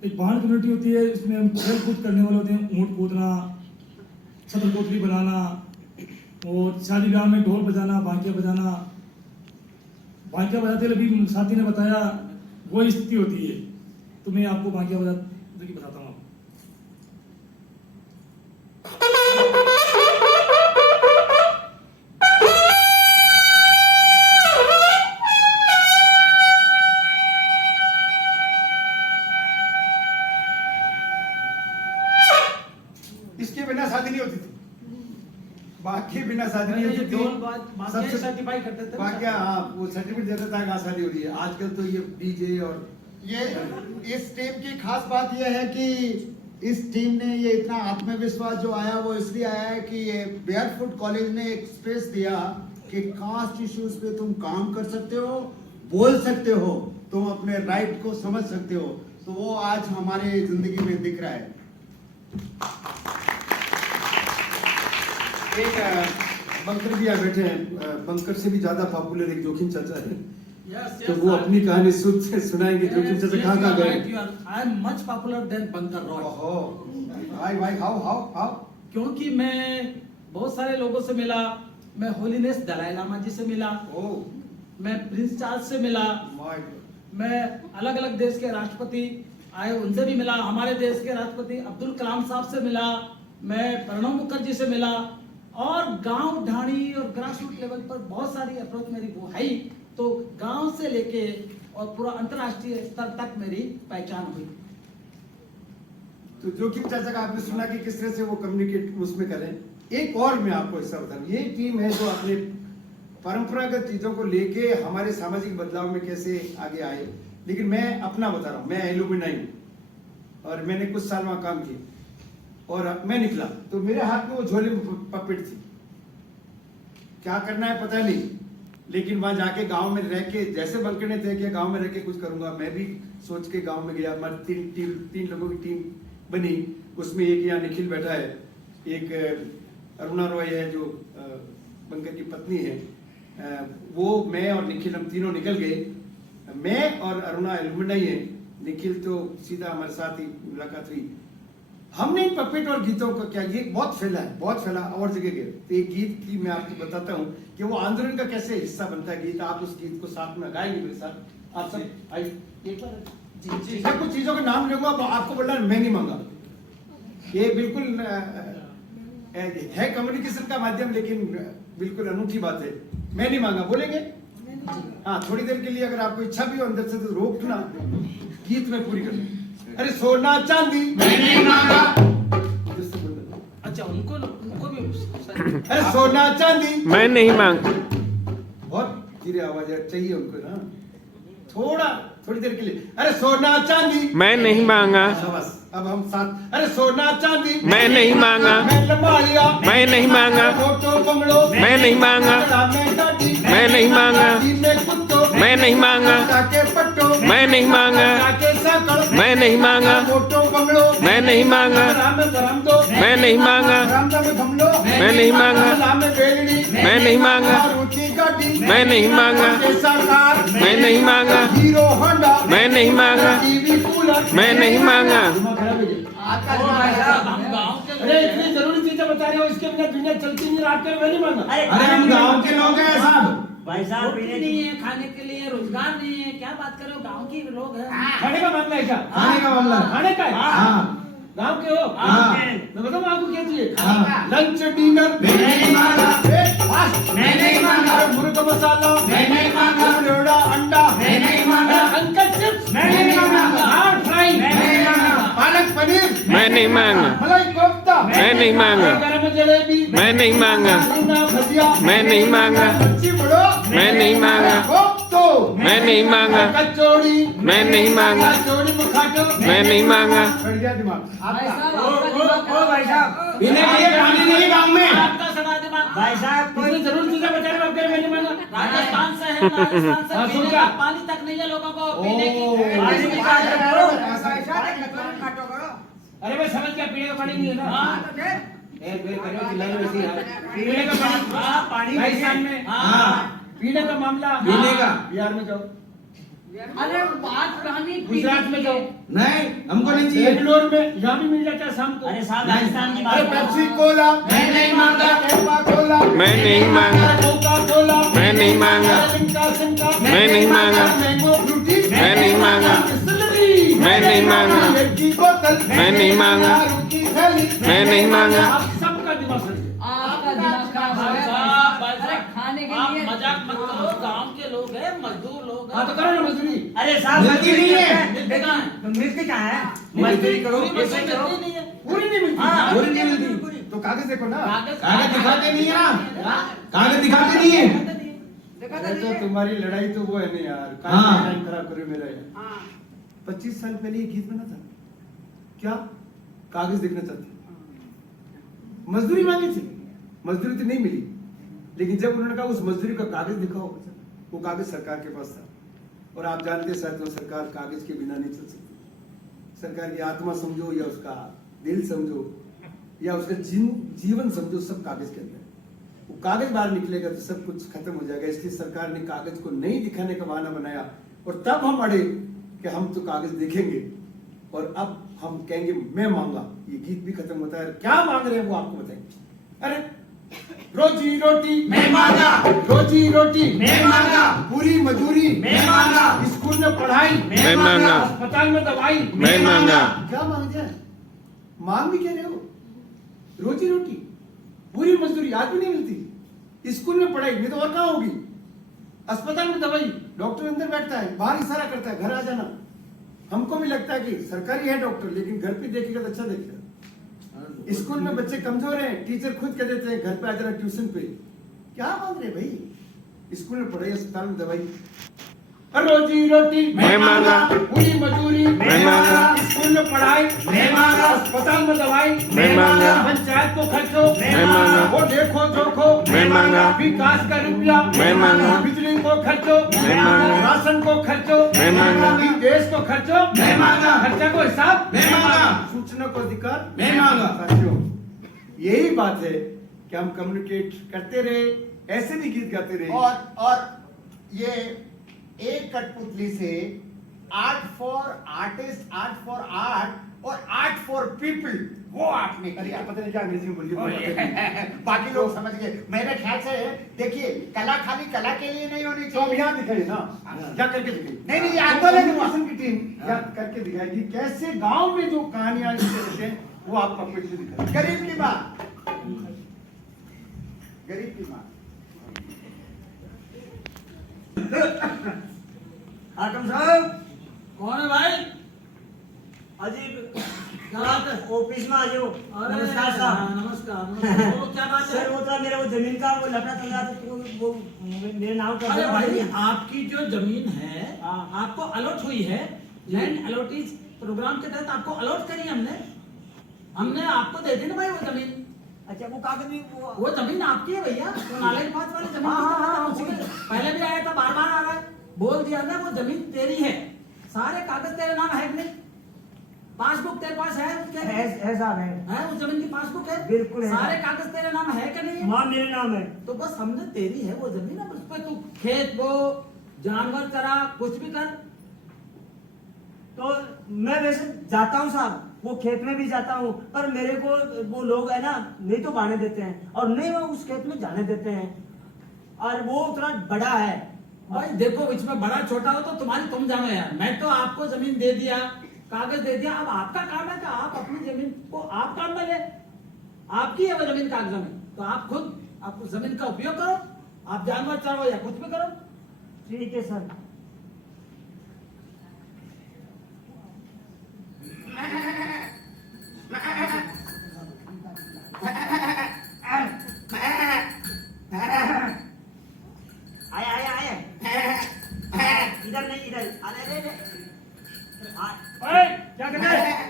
एक बाहर कम्युनिटी होती है, इसमें हम खेल कूद करने वाले होते हैं, ऊँट कूदना, छतर कोतरी बनाना और शादी ब्याह में ढोल बजाना, बांकिया बजाना। बांकिया बजाते हुए अभी साथी ने बताया वो स्थिति होती है, तो मैं आपको बांकिया बताता हूँ। इसके बिना शादी नहीं होती थी, बाकी बिना शादी नहीं होती थी। सबसे सर्टिफाई करते थे बाकी हाँ वो सर्टिफिकेट देता था कि शादी हो रही है। आजकल तो ये डीजे और ये इस टीम की खास बात यह है कि इस टीम ने ये इतना आत्मविश्वास जो आया वो इसलिए आया है कि ये बेयरफुट कॉलेज ने एक स्पेस दिया कि कास्ट इश्यूज पे तुम काम कर सकते हो, बोल सकते हो, तुम अपने राइट को समझ सकते हो। तो वो आज हमारे जिंदगी में दिख रहा है। एक बंकर भी यहाँ बैठे हैं, बंकर से भी ज्यादा पॉपुलर एक जोखिम चाचा है। तो वो अपनी कहानी सुनाएंगे। जोखिम चाचा कहाँ गए? I am much popular than Bunker Roy. भाई हाउ? क्योंकि मैं बहुत सारे लोगों से मिला। मैं होलीनेस दलाई लामा जी से मिला, मैं प्रिंस चार्ल्स से मिला, मैं अलग अलग देश के राष्ट्रपति आए उनसे भी मिला, हमारे देश के राष्ट्रपति अब्दुल कलाम साहब से मिला, मैं प्रणब मुखर्जी से मिला, और गांव ढाणी और ग्रास रूट लेवल पर बहुत सारी अप्रोच मेरी वो है। तो गांव से लेके और पूरा अंतर्राष्ट्रीय स्तर तक मेरी पहचान हुई। तो जोखिम चाचा का आपने सुना कि किस तरह से वो कम्युनिकेट उसमें करें। एक और मैं आपको हिस्सा बताऊं, ये टीम है जो अपने परंपरागत चीजों को लेके हमारे सामाजिक बदलाव में कैसे आगे आए। लेकिन मैं अपना बता रहा हूँ, मैं एलुमिनाई हूँ और मैंने कुछ साल वहां काम किया और मैं निकला तो मेरे हाथ में वो झोले में पपेट थी। क्या करना है पता नहीं, लेकिन वहां जाके गांव में रह के जैसे बंकर ने तय किया गांव में रह के कुछ करूंगा, मैं भी सोच के गांव में गया। हमारी तीन लोगों की टीम बनी। उसमें एक यहाँ निखिल बैठा है, एक अरुणा रॉय है जो बंकर की पत्नी है, वो मैं और निखिल हम तीनों निकल गए। मैं और अरुणा एलुमनाई है, निखिल तो सीधा हमारे साथ ही मुलाकात हुई। हमने इन पपेट और गीतों का क्या, ये बहुत फैला और जगह गए। तो एक गीत की मैं आपको बताता हूँ कि वो आंदोलन का कैसे हिस्सा बनता है गीत। आप उस गीत को साथ में गाएंगे मेरे साथ। आप सब आइए एक बार। मैं कुछ चीजों के नाम लूंगा, आपको बोलना मैं नहीं मांगा। ये बिल्कुल है कम्युनिकेशन का माध्यम, लेकिन बिल्कुल अनूठी बात है। मैं नहीं मांगा बोलेंगे? हाँ, थोड़ी देर के लिए अगर आपको इच्छा भी हो अंदर से तो रोक ना, गीत में पूरी कर। अरे सोना चांदी मैं नहीं मांगा। अच्छा, उनको भी अरे सोना चांदी मैं नहीं मांग। बहुत धीरे आवाज चाहिए उनको ना, थोड़ी देर के लिए। अरे सोना चांदी मैं नहीं मांगा। बस अब हम साथ। अरे सोना चांदी मैं नहीं मांगा। मैं नहीं मांगा। मैं नहीं मांगा। मैं नहीं मांगा। मैं नहीं मांगा। मैं नहीं मांगा। मैं नहीं मांगा। मैं नहीं मांगा। मैं नहीं मांगा। मैं नहीं मांगा। मैं नहीं मांगा। मैं नहीं मांगा। मैं नहीं मांगा। मैं नहीं मांगा। मैं नहीं मांगा। अरे इतनी जरूरी चीजें बता रहे हो, इसके बिना दुनिया चलती नहीं। रात में नहीं मांगा। अरे हम गांव के लोग हैं साहब। भाई साहब नहीं है, खाने के लिए रोजगार नहीं है, क्या बात कर रहे हो? गांव के लोग हैं। खाने का मामला है क्या? खाने का मामला। खाने का है? हाँ। गांव के हो? हाँ। मैं बताऊँ आपको क्या चाहिए? हाँ। लंच डिनर मैं नहीं मांगा। ब्रेकफास्ट मैं नहीं मांगा। मुर्गा मसाला मैं नहीं मांगा। लोड़ा अंडा मैं नहीं मांगा। अंकल चिप्स मैं नहीं मांगा। हार्ट फ्राई मैं नहीं मांगा। पालक पनीर मैं नहीं मांगा। मलाई कोफ्ता मैं नहीं मांगा। गरम जलेबी मैं नहीं मांगा। भजिया मैं नहीं मांगा। मच्छी बड़ो मैं नहीं मांगा। कोफ्तो मैं नहीं मांगा। कचौड़ी मैं नहीं मांगा। कचौड़ी मुखाटो मैं नहीं मांगा। बढ़िया दिमाग भाई आपका। साहब, आपका दिमाग ओ भाई साहब, खराब है। पीने के लिए पानी नहीं गांव में। आपका सड़ा दिमाग। भाई साहब इसमें जरूर चीजें बता रहे हो, आप कह रहे मैं नहीं मांगा। राजस्थान से है, राजस्थान से हाँ, पीने सुन का क्या? पानी तक नहीं है लोगों को पीने ओ, की। पानी की बात करो। भाई साहब, एक कचौड़ी काटो करो। अरे मैं समझ गया, पीने का पानी नहीं है ना। हाँ, तो फिर एक बेर करो कि लाइन वैसी है। पीने का पानी हाँ, पानी राजस्थान में हाँ। पीने का मामला पीने का। बिहार में जाओ, अरे बात कहानी गुजरात में जाओ, नहीं, हमको नहीं चाहिए। बेंगलोर में यहाँ भी मिल जाता है शाम को। अरे साहब राजस्थान की अरे बात पेप्सी कोला मैं नहीं मांगा। कोका कोला मैं नहीं मांगा। कोका कोला मैं नहीं मांगा। सिंका मैं नहीं मांगा। मैंगो फ्रूटी मैं नहीं मांगा। बिस्लरी मैं नहीं मांगा। की बोतल मैं नहीं मांगा। दारू की थैली। मैं नहीं मांगा। आप सबका दिमाग सही है। आपका दिमाग खराब हो भाई गया। साहब, भाई अरे साहब, खाने के आप लिए मजाक मत करो। गांव के लोग हैं, मजदूर लोग हाँ हैं। तो करो ना मजदूरी। अरे साहब मिलती नहीं है। मिलते कहाँ हैं? तो मिलती कहाँ है? मजदूरी करो। पूरी मजदूरी मिलती नहीं है। पूरी नहीं मिलती। हाँ, पूरी नहीं मिलती। तो कागज देखो ना। कागज दिखाते नहीं है ना। कागज दिखाते नहीं है। देखा अरे था तो तुम्हारी लड़ाई तो वो है नहीं यार। हाँ। टाइम खराब करे मेरा यार। हाँ 25 साल पहले ये गीत बना था क्या? कागज देखना चाहते हैं। मजदूरी मांगी थी, मजदूरी तो नहीं मिली, लेकिन जब उन्होंने कहा उस मजदूरी का कागज दिखाओ, वो कागज सरकार के पास था। और आप जानते हैं साथियों, सरकार कागज के बिना नहीं चल सकती। सरकार की आत्मा समझो या उसका दिल समझो या उसका जीवन समझो, सब कागज के अंदर। वो कागज बाहर निकलेगा तो सब कुछ खत्म हो जाएगा। इसलिए सरकार ने कागज को नहीं दिखाने का बहाना बनाया और तब हम अड़े कि हम तो कागज देखेंगे और अब हम कहेंगे मैं मांगा। ये गीत भी खत्म होता है। क्या मांग रहे हैं वो आपको बताएंगे। अरे रोजी रोटी मैं मांगा, रोजी रोटी मैं मांगा, पूरी मजदूरी मैं मांगा, स्कूल में पढ़ाई मैं मांगा, अस्पताल में दवाई मैं मांगा। क्या मांग दिया? मांग भी कह रहे हो। रोजी रोटी पूरी मजदूरी आज भी नहीं मिलती। स्कूल में पढ़ाई नहीं तो और कहाँ होगी? अस्पताल में दवाई, डॉक्टर अंदर बैठता है, बाहर इशारा करता है घर आ जाना। हमको भी लगता है कि सरकारी है डॉक्टर, लेकिन घर पे देखेगा तो अच्छा देखेगा। स्कूल में बच्चे कमजोर हैं, टीचर खुद कह देते हैं घर पे आ जाना ट्यूशन पे। क्या मांग रहे भाई? स्कूल में पढ़ाई, अस्पताल में दवाई, रोजी रोटी मैं मांगा, पूरी मजदूरी मैं मांगा, स्कूल में पढ़ाई मैं मांगा, अस्पताल में दवाई मैं मांगा, पंचायत को खर्चो मैं मांगा, वो देखो जोखो मैं मांगा, विकास का रुपया मैं मांगा, बिजली को खर्चो मैं मांगा, राशन को खर्चो मैं मांगा, देश को खर्चो मैं मांगा, खर्चा को हिसाब मैं मांगा, सूचना को अधिकार मैं मांगा। साथियों, यही बात है कि हम कम्युनिकेट करते रहे, ऐसे भी गीत गाते रहे। और ये एक कठपुतली से art for artist, art for art और आर्ट फॉर पीपल वो आपने किया। पता नहीं क्या अंग्रेजी में बोलिए। बाकी लोग समझ गए। मेरे ख्याल से देखिए, कला खाली कला के लिए नहीं होनी तो हम चाहिए। यहाँ दिखाइए ना, क्या करके दिखाइए। नहीं नहीं, ये आंदोलन हुआ। की टीम यहाँ करके दिखाएगी कैसे गांव में जो कहानियां लिखते हैं वो आपको अपने से दिखाएगी। गरीब की बात, गरीब की बात। हाकम साहब, कौन है भाई? अजीब क्या बात है? ऑफिस में आ जाओ। अरे नमस्कार साहब। हाँ, नमस्कार नमस्कार। बोलो, क्या बात है? सर वो तो मेरे वो जमीन का वो लफड़ा चल रहा था, तो वो मेरे नाम कर अरे दो। भाई, आपकी जो जमीन है हाँ। आपको अलॉट हुई है, लैंड अलॉटीज प्रोग्राम के तहत आपको अलॉट करी हमने आपको दे दी ना भाई वो जमीन। अच्छा, वो कागज भी वो जमीन आपकी है भैया, तो नाले पास वाली जमीन हाँ, की हाँ, तरह हाँ, उसी के- वो- पहले भी आया था, बार बार आ रहा है। बोल दिया ना वो जमीन तेरी है, सारे कागज तेरे नाम है कि नहीं? पासबुक तेरे पास है उसके? है साहब, है उस जमीन की पासबुक है? बिल्कुल है। सारे कागज तेरे नाम है कि नहीं? मां मेरे नाम है। तो बस हमने तेरी है वो जमीन, अब उस पे तू खेत बो, जानवर चरा, कुछ भी कर। तो मैं वैसे जाता हूँ साहब, वो खेत में भी जाता हूँ, पर मेरे को वो लोग है ना नहीं तो बाने देते हैं और नहीं वो उस खेत में जाने देते हैं, और वो उतना बड़ा है। भाई देखो, इसमें बड़ा छोटा हो तो तुम्हारी तुम जानो यार। मैं तो आपको जमीन दे दिया, कागज दे दिया, अब आपका काम है कि आप अपनी जमीन को आप काम में ले। आपकी है वो जमीन कागजों में, तो आप खुद आप उस जमीन का उपयोग करो, आप जानवर चराओ या कुछ भी करो। ठीक है सर। आया आया आया, इधर नहीं इधर, अरे अरे अरे क्या कर रहे हैं?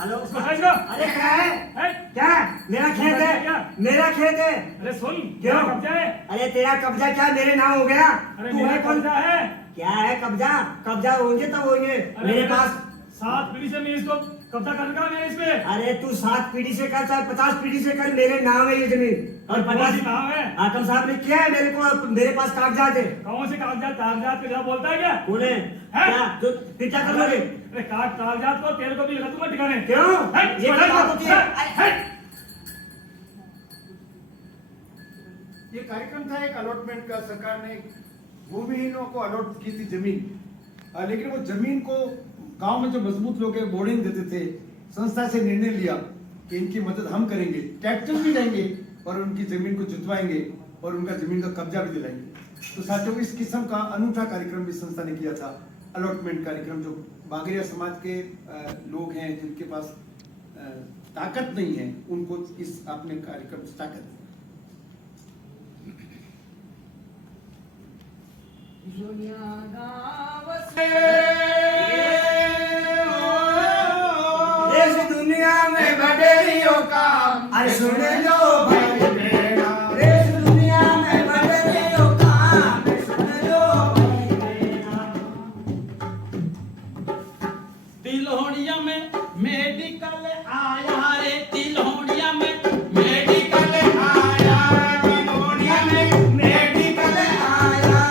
हेलो, उसको हटाओ इसको। अरे क्या है? है? क्या? मेरा खेत है, क्या? मेरा खेत है। अरे सुन, क्यों? क्या कब्जा है? अरे तेरा कब्जा क्या मेरे नाम हो गया? अरे तू मेरा है कौन? कब्जा है। क्या है कब्जा? कब्जा होंगे तब होंगे अरे मेरे मेरा पास। 7 पीढ़ी से मैं इसको कब्जा करने का मेरे इस पे। अरे तू 7 पीढ़ी से कर चाहे 50 पीढ़ी से कर, मेरे नाम है ये जमीन। और कौन 50 सी नाम है? हाकम साहब ने किया है मेरे को, मेरे पास कागजात है। कौन से कागजात? कागजात के जवाब बोलता है क्या? कौन है? हैं? क्या? तो फिर क्या कर लोगे? अरे कागजात को तेरे को भी लगा दूंगा ठिकाने। क्यों? हैं? ये क्या बात होती है? हैं? ये कार्यक्रम था एक अलॉटमेंट का। सरकार ने भूमिहीनों को अलॉट की थी जमीन, लेकिन वो जमीन को गांव में जो मजबूत लोग हैं बोर्डिंग देते थे। संस्था से निर्णय लिया कि इनकी मदद हम करेंगे, ट्रैक्टर भी देंगे और उनकी जमीन को जुतवाएंगे और उनका जमीन का कब्जा भी दिलाएंगे। तो साथियों, इस किस्म का अनूठा कार्यक्रम भी संस्था ने किया था, अलॉटमेंट कार्यक्रम। जो बागरिया समाज के लोग हैं जिनके पास ताकत नहीं है, उनको इस अपने कार्यक्रम से ताकत दी। देश दुनिया में अरे सुन लो भाई बहना देश दुनिया में बढ़ रही हो काम सुन लो भाई बहना। तिलोड़िया में मेडिकल आया रे तिलोड़िया में मेडिकल आया तिलोड़िया में मेडिकल आया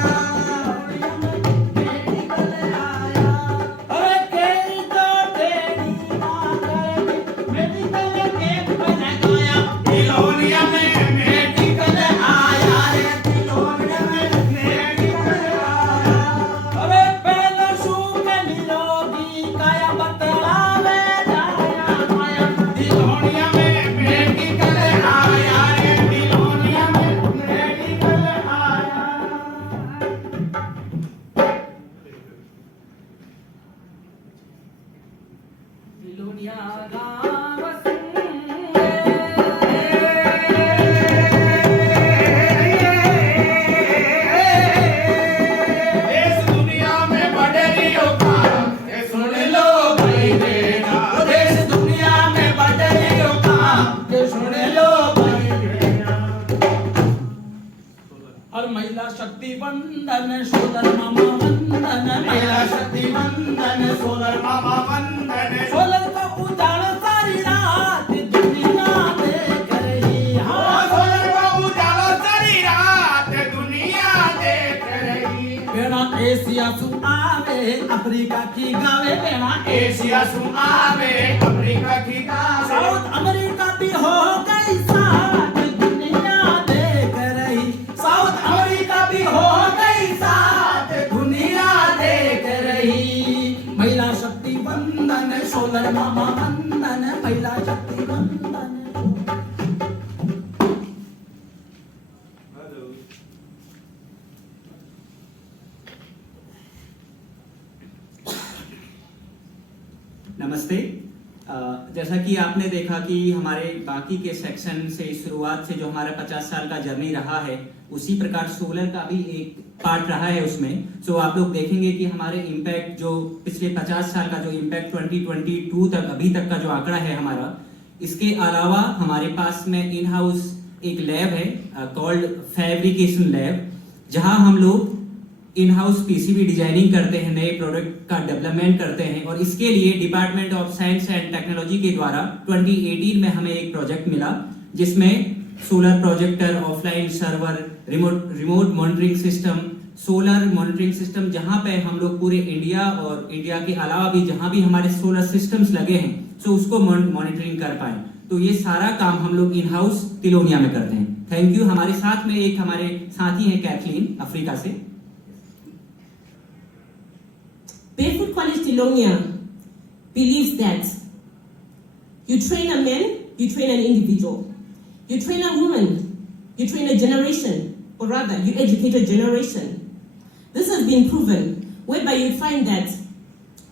मेडिकल आया अरे तेरी तो तेरी ना करेगी मेडिकल केक बना गया तिलोड़िया में मेडिकल आया रे तिलोड़िया में मेडिकल आया अरे पहले शू में निरोगी काया बतलावे जाया माया तिलोड़िया में मेडिकल आया रे तिलोड़िया में मेडिकल आया। तिलोड़िया गाँव देश दुनिया में बढ़ रही हो काम ये सुन लो भाई बहना देश दुनिया में बढ़ रही हो काम ये सुन लो भाई बहना। और महिला शक्ति वंदन सोलर मामा वंदन महिला शक्ति वंदन सोलर मामा वंदन सोलर का उजाला सारी रात दुनिया देख रही हाँ सोलर का उजाला सारी रात दुनिया देख रही बेना एशिया सुनावे अफ्रीका की गावे बेना एशिया सुनावे अफ्रीका की गावे साउथ अमेरिका भी हो गई साथ दुनिया देख रही साउथ अमेरिका भी हो गई साथ दुनिया देख रही महिला शक्ति वंदन सोलर मामा वंदन महिला शक्ति वंदन। नमस्ते। जैसा कि आपने देखा कि हमारे बाकी के सेक्शन से शुरुआत से जो हमारा 50 साल का जर्नी रहा है उसी प्रकार सोलर का भी एक पार्ट रहा है उसमें। सो आप लोग देखेंगे कि हमारे इम्पैक्ट जो पिछले 50 साल का जो इम्पैक्ट 2022 तक अभी तक का जो आंकड़ा है हमारा, इसके अलावा हमारे पास में इन हाउस एक लैब है कॉल्ड फैब्रिकेशन लैब, जहां हम लोग इन हाउस पीसीबी डिजाइनिंग करते हैं, नए प्रोडक्ट का डेवलपमेंट करते हैं। और इसके लिए department of science and technology के द्वारा 2018 में हमें एक प्रोजेक्ट मिला जिसमें solar projector, offline server, remote monitoring system, solar monitoring system, जहां पे हम लोग पूरे इंडिया और इंडिया के अलावा भी जहां भी हमारे सोलर सिस्टम्स लगे हैं सो उसको मॉनिटरिंग कर पाए। तो ये सारा काम हम लोग इन हाउस तिलोनिया में करते हैं। Thank you. हमारे साथ में एक हमारे साथी हैं कैथलीन अफ्रीका से। Barefoot College Tilonia believes that you train a man, you train an individual. You train a woman, you train a generation, or rather, you educate a generation. This has been proven, whereby you find that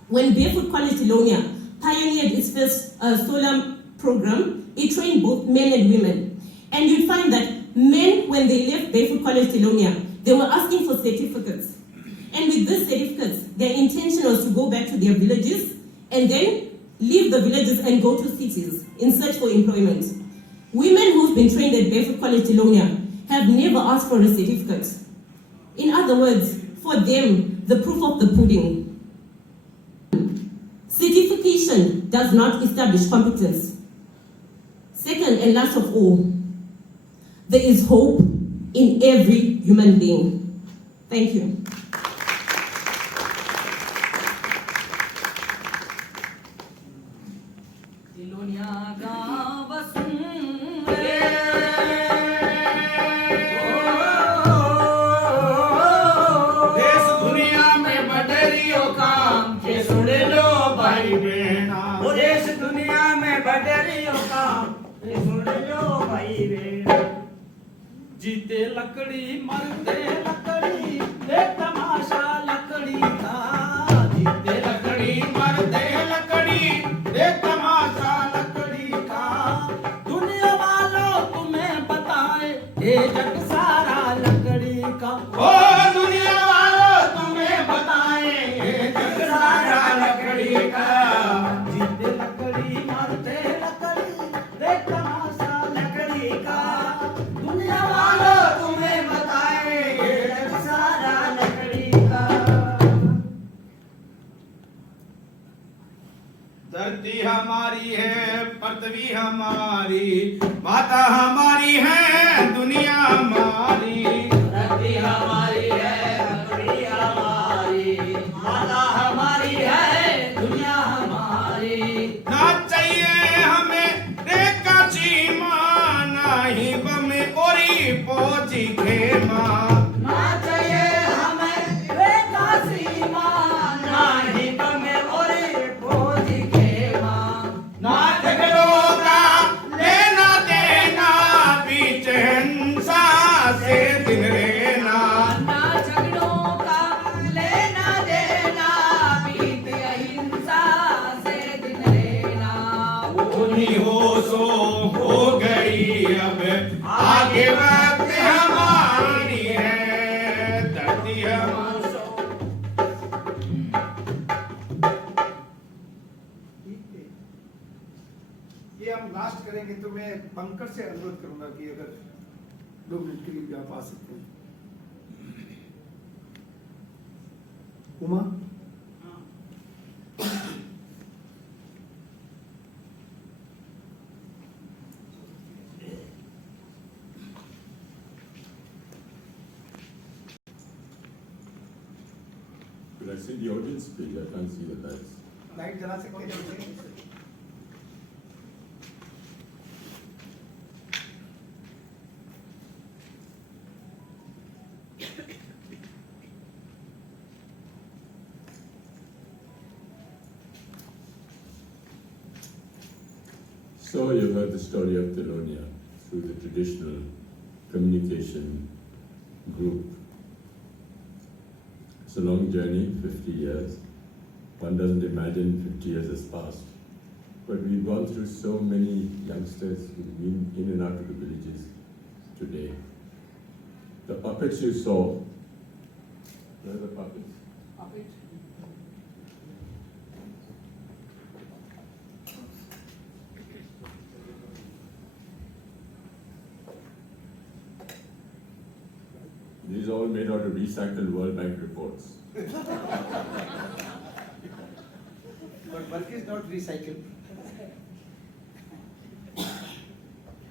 when Barefoot College Tilonia pioneered its first solar program, it trained both men and women. And you'd find that men, when they left Barefoot College Tilonia, they were asking for certificates. And with these certificates, their intention was to go back to their villages and then leave the villages and go to cities in search for employment. Women who've been trained at Barefoot College Tilonia have never asked for a certificate. In other words, for them, the proof of the pudding. Certification does not establish competence. Second and last of all, there is hope in every human being. Thank you. देश दुनिया में बढ़ रही हो काम ये सुन लो भाई बहना देश दुनिया में बढ़ रही हो काम ये सुन लो भाई बहना। जीते लकड़ी मरते लकड़ी देख तमाशा लकड़ी का जीते लकड़ी मरते लकड़ी देख तमाशा लकड़ी का। दुनिया वालों तुम्हें बताए ये जग सारा लकड़ी का। ओ दुनिया वालों तुम्हें बताए ये जग सारा लकड़ी का। जीते लकड़ी मरते लकड़ी देख तमाशा धरती हमारी है, पृथ्वी हमारी, माता हमारी है, दुनिया हमारी। धरती हमारी है, पृथ्वी हमारी, माता हमारी है, दुनिया हमारी। ना चाहिए हमें रेखा सीमा, ना ही बम ओरी पोजी खेमा। ना चाहिए हमें रेखा सीमा, ना ही बम और फौज खेमा। ना झगड़ों का लेना देना, बीच हिंसा से दिन रहना। ना झगड़ों का लेना देना, बीत अहिंसा से दिन रहना। उन्हीं होशों हो गई अब आगे वक्त हमारी है, धरती हमारी। ये हम लास्ट करेंगे, तो मैं पंकज से अनुरोध करूंगा कि अगर 2 मिनट के लिए भी आप आ सकते हैं। Uma, Could I see the audience, please? I can't see the lights. Light जला सकते हैं? So you heard the story of Telonia through the traditional communication group. It's a long journey, 50 years. One doesn't imagine 50 years has passed. But we've gone through so many youngsters who've been in and out of the villages today. The puppets you saw, where are the puppets? These are all made out of recycled World Bank reports. But work is not recycled.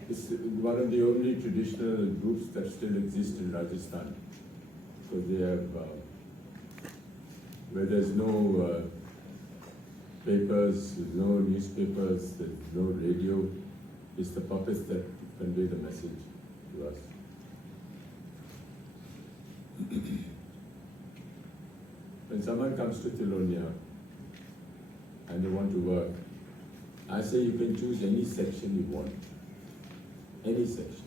It's one of the only traditional groups that still exist in Rajasthan, because they have, where there's no papers, there's no newspapers, there's no radio. It's the puppets that convey the message to us. When someone comes to Telonia and they want to work, I say you can choose any section you want, any section,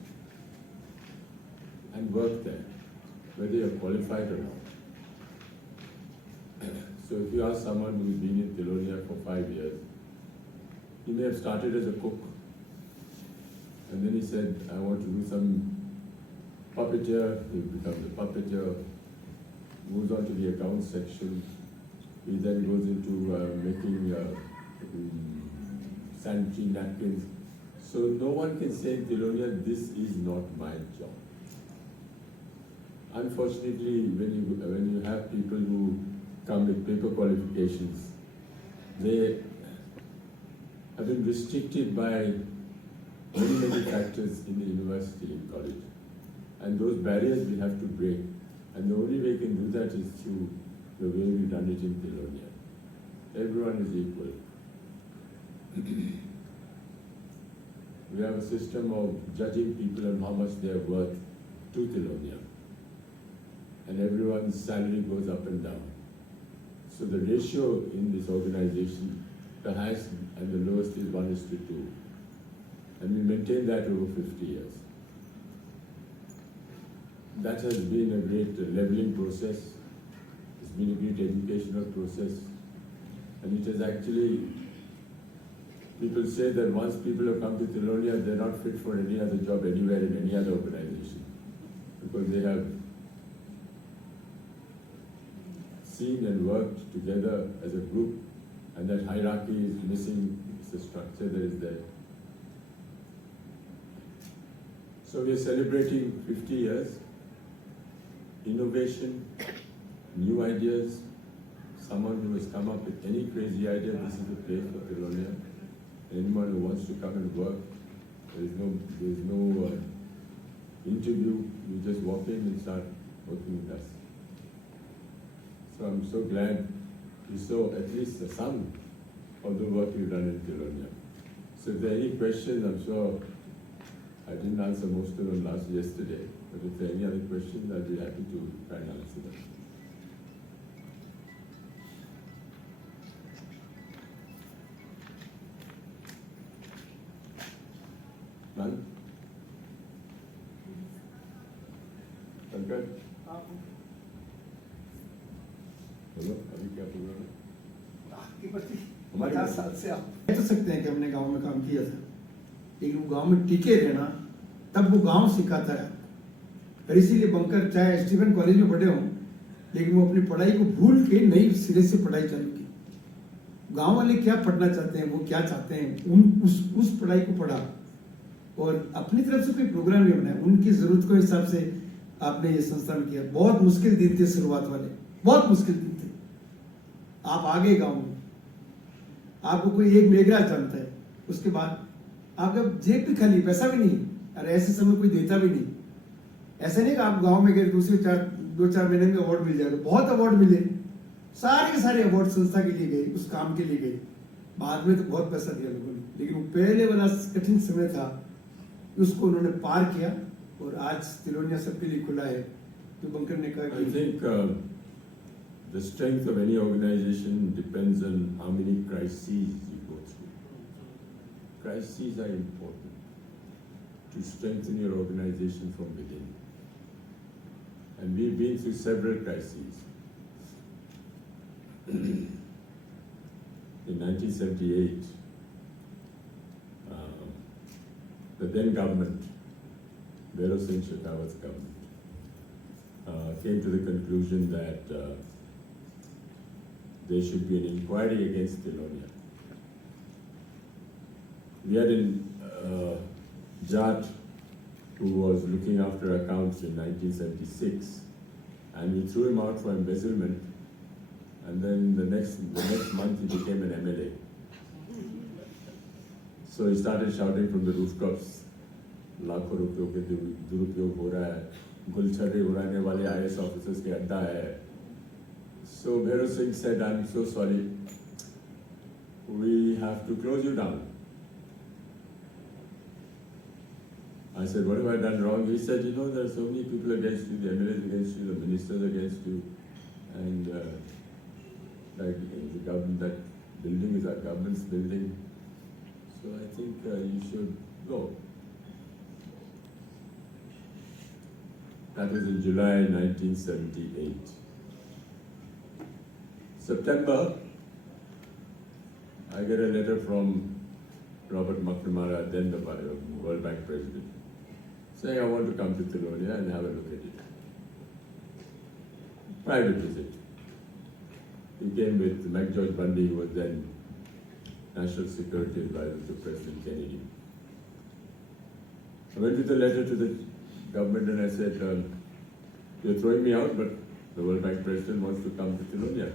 and work there, whether you're qualified or not. So if you ask someone who's been in Telonia for 5 years, he may have started as a cook, and then he said, I want to do some puppeteer, he becomes a puppeteer, moves on to the accounts section, he then goes into making sanitary napkins. So no one can say in Telonia, this is not my job. Unfortunately, when you have people who come with paper qualifications, they have been restricted by many factors in the university and college. And those barriers we have to break. And the only way we can do that is through the way we run it in Telonia. Everyone is equal. We have a system of judging people on how much they are worth to Telonia. And everyone's salary goes up and down. So the ratio in this organization, the highest and the lowest is 1:2. And we maintain that over 50 years. That has been a great leveling process. It's been a great educational process. And it has actually, people say that once people have come to Telonia, they're not fit for any other job anywhere in any other organization. Because they have seen and worked together as a group, and that hierarchy is missing. It's a structure that is there. So we are celebrating 50 years. Innovation, new ideas, someone who has come up with any crazy idea, this is the place for Tilonia. Anyone who wants to come and work, there is no interview. You just walk in and start working with us. So I'm so glad you saw at least some of the work you've done in Tilonia. So if there are any questions, I'm sure I didn't answer most of them yesterday, but if there are any other questions, I'll be happy to try and answer them. None? Pankaj? बोलो, अभी क्या programme है? 50 साल से आप कह तो सकते हैं कि हमने गांव में काम किया था, लेकिन वो गांव में टिके रहना, तब वो गांव सिखाता है। और इसीलिए बंकर चाहे स्टीफन कॉलेज में पढ़े हों, लेकिन वो अपनी पढ़ाई को भूल के नई सिरे से पढ़ाई चालू की। गांव वाले क्या पढ़ना चाहते हैं, वो क्या चाहते हैं, उस पढ़ाई को पढ़ा और अपनी तरफ से कोई प्रोग्राम नहीं बनाया, उनकी जरूरत के हिसाब से आपने ये संस्थान किया। बहुत मुश्किल दिन थे शुरुआत वाले, बहुत मुश्किल दिन थे। आप आगे गांव में, आपको कोई एक मेघराज जानता है, उसके बाद आपका जेब भी खाली, पैसा भी नहीं, और ऐसे समय कोई देता भी नहीं। ऐसा नहीं कि आप गांव में गए दूसरे 2-4 महीने में अवार्ड मिल जाएगा। बहुत अवार्ड मिले, सारे के सारे अवार्ड संस्था के लिए गए, उस काम के लिए गए। बाद में तो बहुत पैसा दिया लोगों ने, लेकिन वो पहले वाला कठिन समय था, उसको उन्होंने पार किया और आज तिलोनिया सबके लिए खुला है। तो बंकर ने कहा I think the strength of any organization depends on how many crises you go through. Crises are important to strengthen your organization from within. And we've been through several crises. In 1978, the then government, Bhairav Singh Shekhawat's government, came to the conclusion that there should be an inquiry against Tilonia. We had Jat, who was looking after accounts in 1976, and we threw him out for embezzlement, and then the next month he became an MLA. So he started shouting from the rooftops, लाखों रुपयों के दुरुपयोग हो रहा है, गुलछर्रे उड़ाने वाले IAS officers के अड्डा है. So Bhairav Singh said, I'm so sorry, we have to close you down. I said, what have I done wrong? He said, you know, there are so many people against you, the MLAs against you, the ministers against you, and like the government, that building is our government's building. So I think you should go. That was in July 1978. September, I get a letter from Robert McNamara, then the World Bank president, saying I want to come to Tilonia and have a look at it. Private visit. He came with McGeorge Bundy, who was then National Security Advisor to President Kennedy. I went with a letter to the government and I said, you're throwing me out, but the World Bank president wants to come to Tilonia.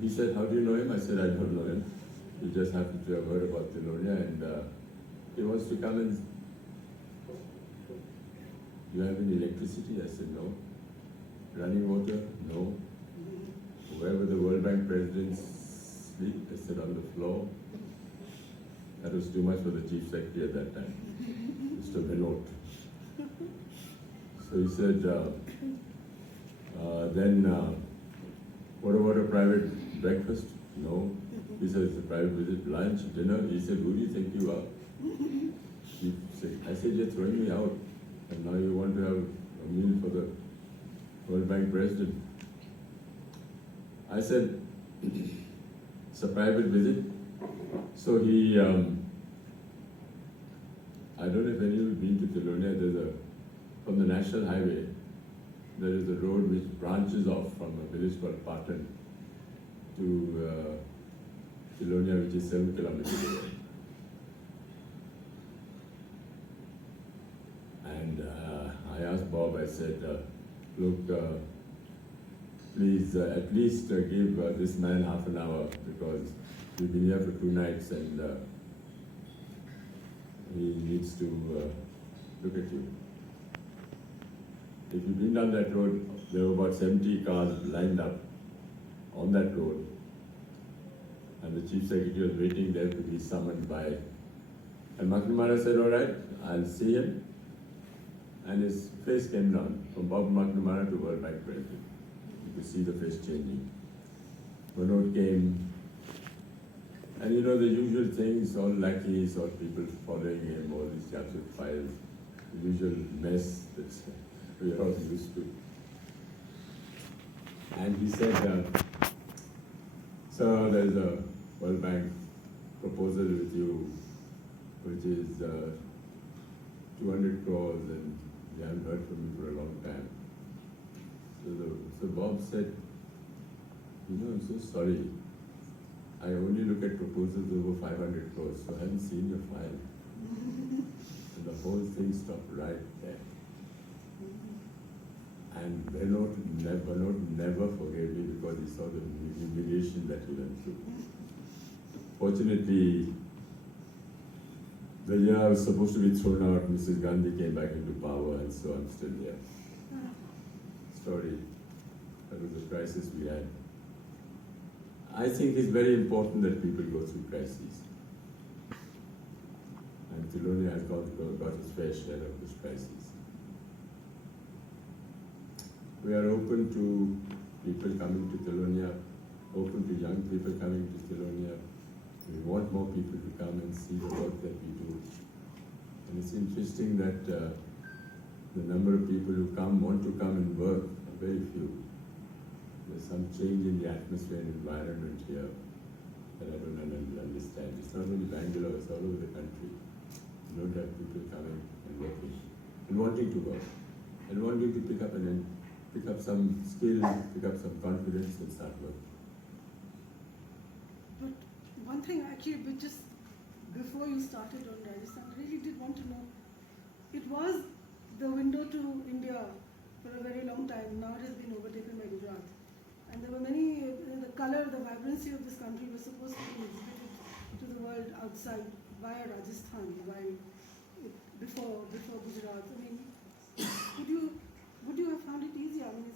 He said, how do you know him? I said, I don't know him. He just happened to have heard about Tilonia and he wants to come and... Do you have any electricity? I said, no. Running water? No. Wherever the World Bank presidents sleep, I said, on the floor. That was too much for the chief secretary at that time, Mr. Vinod. So he said, what about a private breakfast? No. He said, it's a private visit, lunch, dinner. He said, who do you think you are? I said, you're throwing me out. And now you want to have a meal for the World Bank president. I said, it's a private visit. So he, I don't know if any of you have been to Tilonia, from the National Highway, there is a road which branches off from a village called Patan to Tilonia, which is 7 kilometers away. And I asked Bob, I said, look, please at least give this man half an hour, because we've been here for 2 nights and he needs to look at you. If you've been down that road, there were about 70 cars lined up on that road, and the Chief Secretary was waiting there to be summoned by. And McNamara said, "All right, I'll see him." And his face came down from Bob McNamara to World Bank President. You could see the face changing. Manoj came, and you know the usual things, all lackeys, all people following him, all these chaps with files, the usual mess that we're all used to. And he said, "Sir, there's a World Bank proposal with you, which is 200 crores, and we haven't heard from you for a long time." So Bob said, "I'm so sorry. I only look at proposals over 500 crores, so I haven't seen your file." And the whole thing stopped right there. And Bernard never forgave me because he saw the humiliation that he went through. Fortunately, the year I was supposed to be thrown out, Mrs. Gandhi came back into power, and so I'm still here. Sorry, that was the crisis we had. I think it's very important that people go through crises. And Tilonia has got its fair share of this crisis. We are open to people coming to Tilonia, open to young people coming to Tilonia. We want more people to come and see the work that we do. And it's interesting that the number of people who want to come and work are very few. There's some change in the atmosphere and environment here that I don't understand. It's not only Bangalore, it's all over the country. You don't have people coming and working and wanting to work and wanting to pick up some skill, pick up some confidence and start working. But one thing actually, just before you started on Rajasthan, I really did want to know, it was the window to India for a very long time. Now it has been overtaken by Gujarat. And there were many, the color, the vibrancy of this country was supposed to be exhibited to the world outside via Rajasthan, before Gujarat. I mean, would you have found it easier? I mean,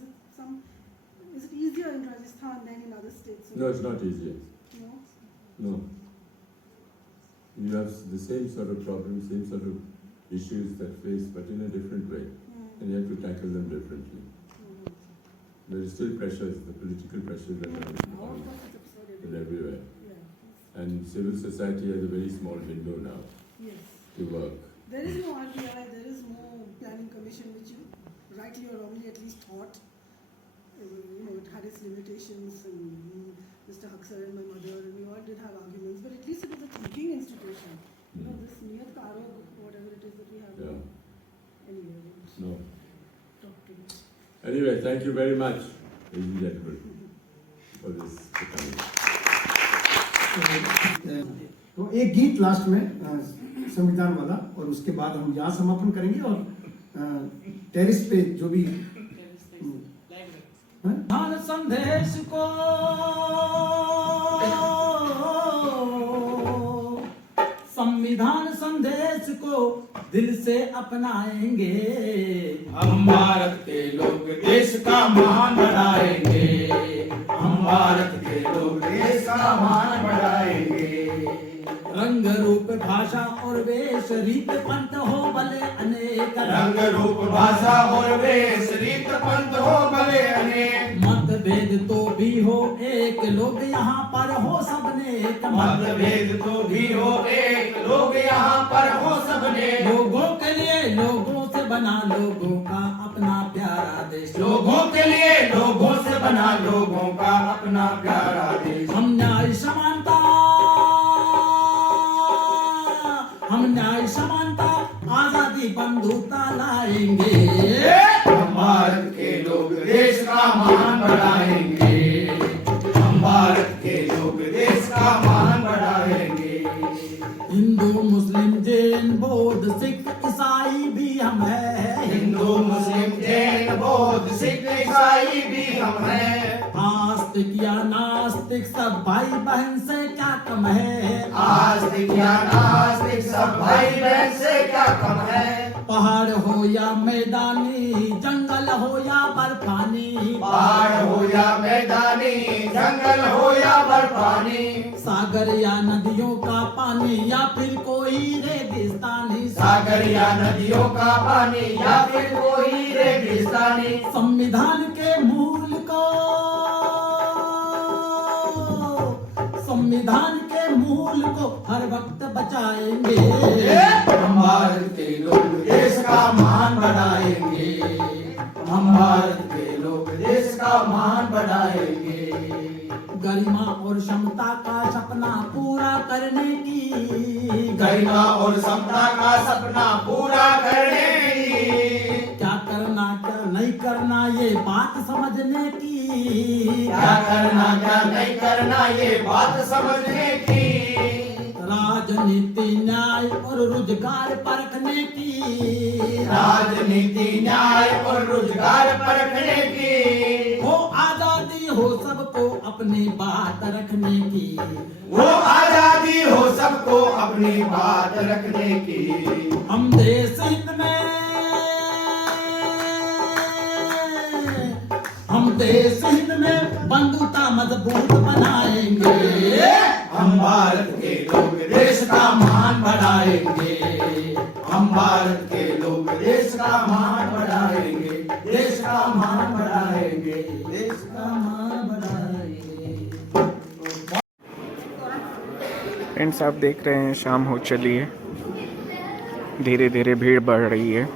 is it easier in Rajasthan than in other states? No, it's not easier. No? No. You have the same sort of problems, same sort of issues that face, but in a different way. And you have to tackle them differently. There is still pressures, the political pressures that are everywhere. And civil society has a very small window now to work. There is no RBI, there is no planning commission, which you rightly or wrongly at least thought. It had its limitations, and Mr. Haksar and my mother, and we all did have arguments, but at least it was a thinking institution. This Niyat Karo, whatever it is that we have. Anyway, No. talk to me. Anyway, thank you very much, ladies and gentlemen, for this coming. तो एक गीत last में संविधान वाला, और उसके बाद हम यहाँ समापन करेंगे, और टेरिस पे जो भी संविधान संदेश को संविधान संदेश को दिल से अपनाएंगे, हम भारत के लोग देश का मान बढ़ाएंगे, हम भारत के लोग देश का मान बढ़ाएंगे। रंग रूप भाषा और वेश रीत पंथ हो भले अनेक, रंग रूप भाषा और वेश रीत पंथ हो भले अनेक, मतभेद तो भी हो एक, लोग यहाँ पर हो सबने, मतभेद तो भी हो एक, लोग यहाँ पर हो सबने, लोगों के लिए लोगों से बना लोगों का अपना प्यारा देश, लोगों के लिए लोगों से बना लोगों का अपना प्यारा देश। हम न्याय समानता आजादी बंधुता लाएंगे, हम भारत के लोग देश का मान बढ़ाएंगे, हम भारत के लोग देश का मान बढ़ाएंगे। हिंदू मुस्लिम जैन बौद्ध सिख ईसाई भी हम हैं, हिंदू मुस्लिम जैन बौद्ध सिख ईसाई भी हम हैं। आस्तिक या नास्तिक सब भाई बहन से क्या कम है। आस्तिक या नास्तिक सब भाई बहन से क्या कम है। पहाड़ हो या मैदानी, जंगल हो या बर्फानी, पहाड़ हो या मैदानी, जंगल हो या बर्फानी, सागर या नदियों का पानी या फिर कोई रेगिस्तानी, सागर या नदियों का पानी या फिर कोई रेगिस्तानी, संविधान के मूल को, संविधान के मूल को हर वक्त बचाएंगे। हम भारत के लोग देश का मान बढ़ाएंगे। हम भारत के लोग देश का मान बढ़ाएंगे। गरिमा और समता का सपना पूरा करने की, गरिमा और समता का सपना पूरा करने की, क्या करना क्या नहीं करना ये बात समझने की, क्या करना क्या नहीं करना ये बात समझने की, राजनीति न्याय और रोजगार परखने की, राजनीति न्याय और रोजगार परखने की, हो आजादी हो सबको अपनी बात रखने की, वो आजादी हो सबको अपनी बात रखने की। हम देश हिंद में, हम देश हिंद में बंधुता मजबूत बनाएंगे। हम भारत के लोग देश का मान बढ़ाएंगे। हम भारत के लोग देश का मान बढ़ाएंगे। देश का मान बढ़ाएंगे। देश का मान बढ़ाएंगे। फ्रेंड्स, आप देख रहे हैं शाम हो चली है, धीरे धीरे भीड़ बढ़ रही है।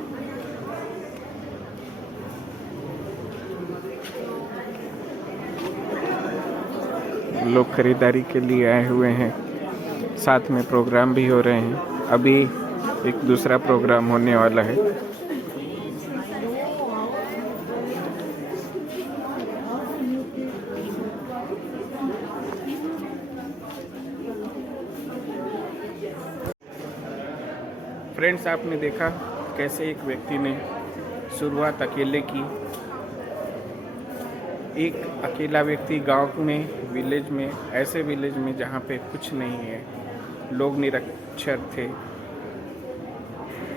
लोग खरीदारी के लिए आए हुए हैं, साथ में प्रोग्राम भी हो रहे हैं। अभी एक दूसरा प्रोग्राम होने वाला है। फ्रेंड्स, आपने देखा कैसे एक व्यक्ति ने शुरुआत अकेले की। एक अकेला व्यक्ति गांव में, विलेज में, ऐसे विलेज में जहां पे कुछ नहीं है, लोग निरक्षर थे,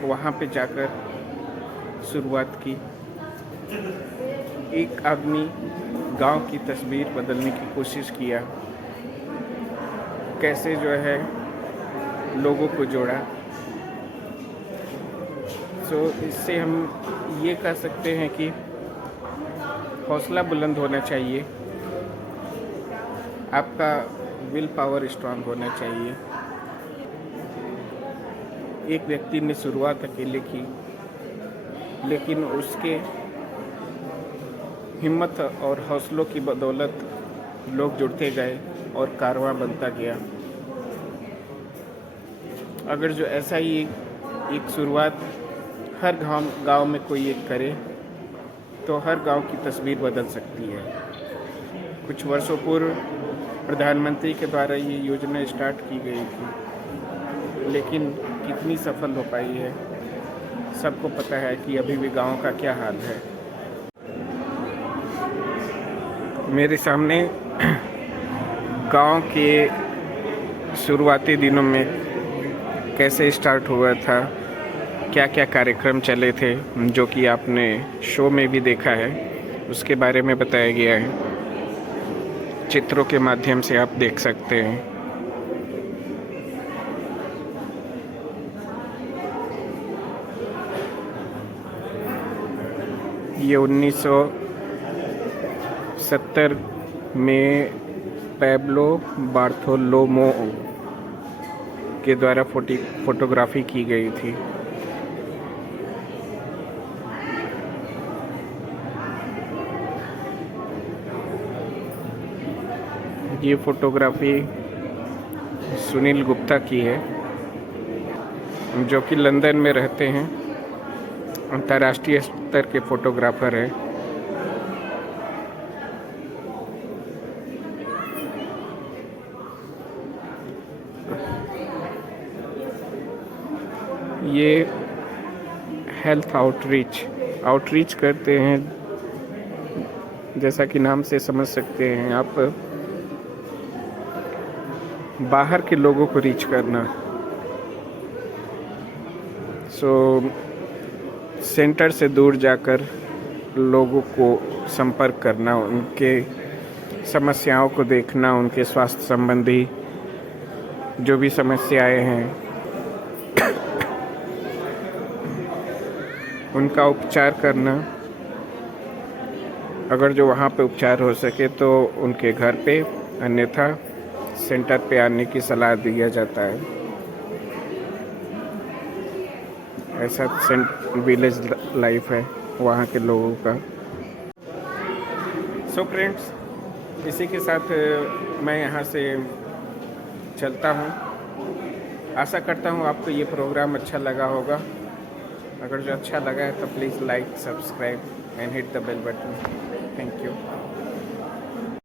वहां पे जाकर शुरुआत की। एक आदमी गांव की तस्वीर बदलने की कोशिश किया, कैसे जो है लोगों को जोड़ा। तो इससे हम ये कह सकते हैं कि हौसला बुलंद होना चाहिए, आपका विल पावर स्ट्रांग होना चाहिए। एक व्यक्ति ने शुरुआत अकेले की, लेकिन उसके हिम्मत और हौसलों की बदौलत लोग जुड़ते गए और कारवां बनता गया। अगर जो ऐसा ही एक शुरुआत हर गांव में कोई एक करे तो हर गांव की तस्वीर बदल सकती है। कुछ वर्षों पूर्व प्रधानमंत्री के द्वारा ये योजना स्टार्ट की गई थी, लेकिन कितनी सफल हो पाई है सबको पता है कि अभी भी गांव का क्या हाल है। मेरे सामने गांव के शुरुआती दिनों में कैसे स्टार्ट हुआ था, क्या क्या कार्यक्रम चले थे, जो कि आपने शो में भी देखा है, उसके बारे में बताया गया है। चित्रों के माध्यम से आप देख सकते हैं। ये 1970 में पैब्लो बार्थोलोमो के द्वारा फोटोग्राफी की गई थी। ये फोटोग्राफी सुनील गुप्ता की है, जो कि लंदन में रहते हैं, अंतर्राष्ट्रीय स्तर के फोटोग्राफर हैं। ये हेल्थ आउटरीच आउटरीच करते हैं, जैसा कि नाम से समझ सकते हैं आप, बाहर के लोगों को रीच करना। सो सेंटर से दूर जाकर लोगों को संपर्क करना, उनके समस्याओं को देखना, उनके स्वास्थ्य संबंधी जो भी समस्याएं हैं उनका उपचार करना। अगर जो वहाँ पे उपचार हो सके तो उनके घर पे, अन्यथा सेंटर पे आने की सलाह दिया जाता है। ऐसा विलेज लाइफ है वहाँ के लोगों का। सो फ्रेंड्स, इसी के साथ मैं यहाँ से चलता हूँ। आशा करता हूँ आपको ये प्रोग्राम अच्छा लगा होगा। अगर जो अच्छा लगा है तो please like, subscribe and hit the bell button. Thank you.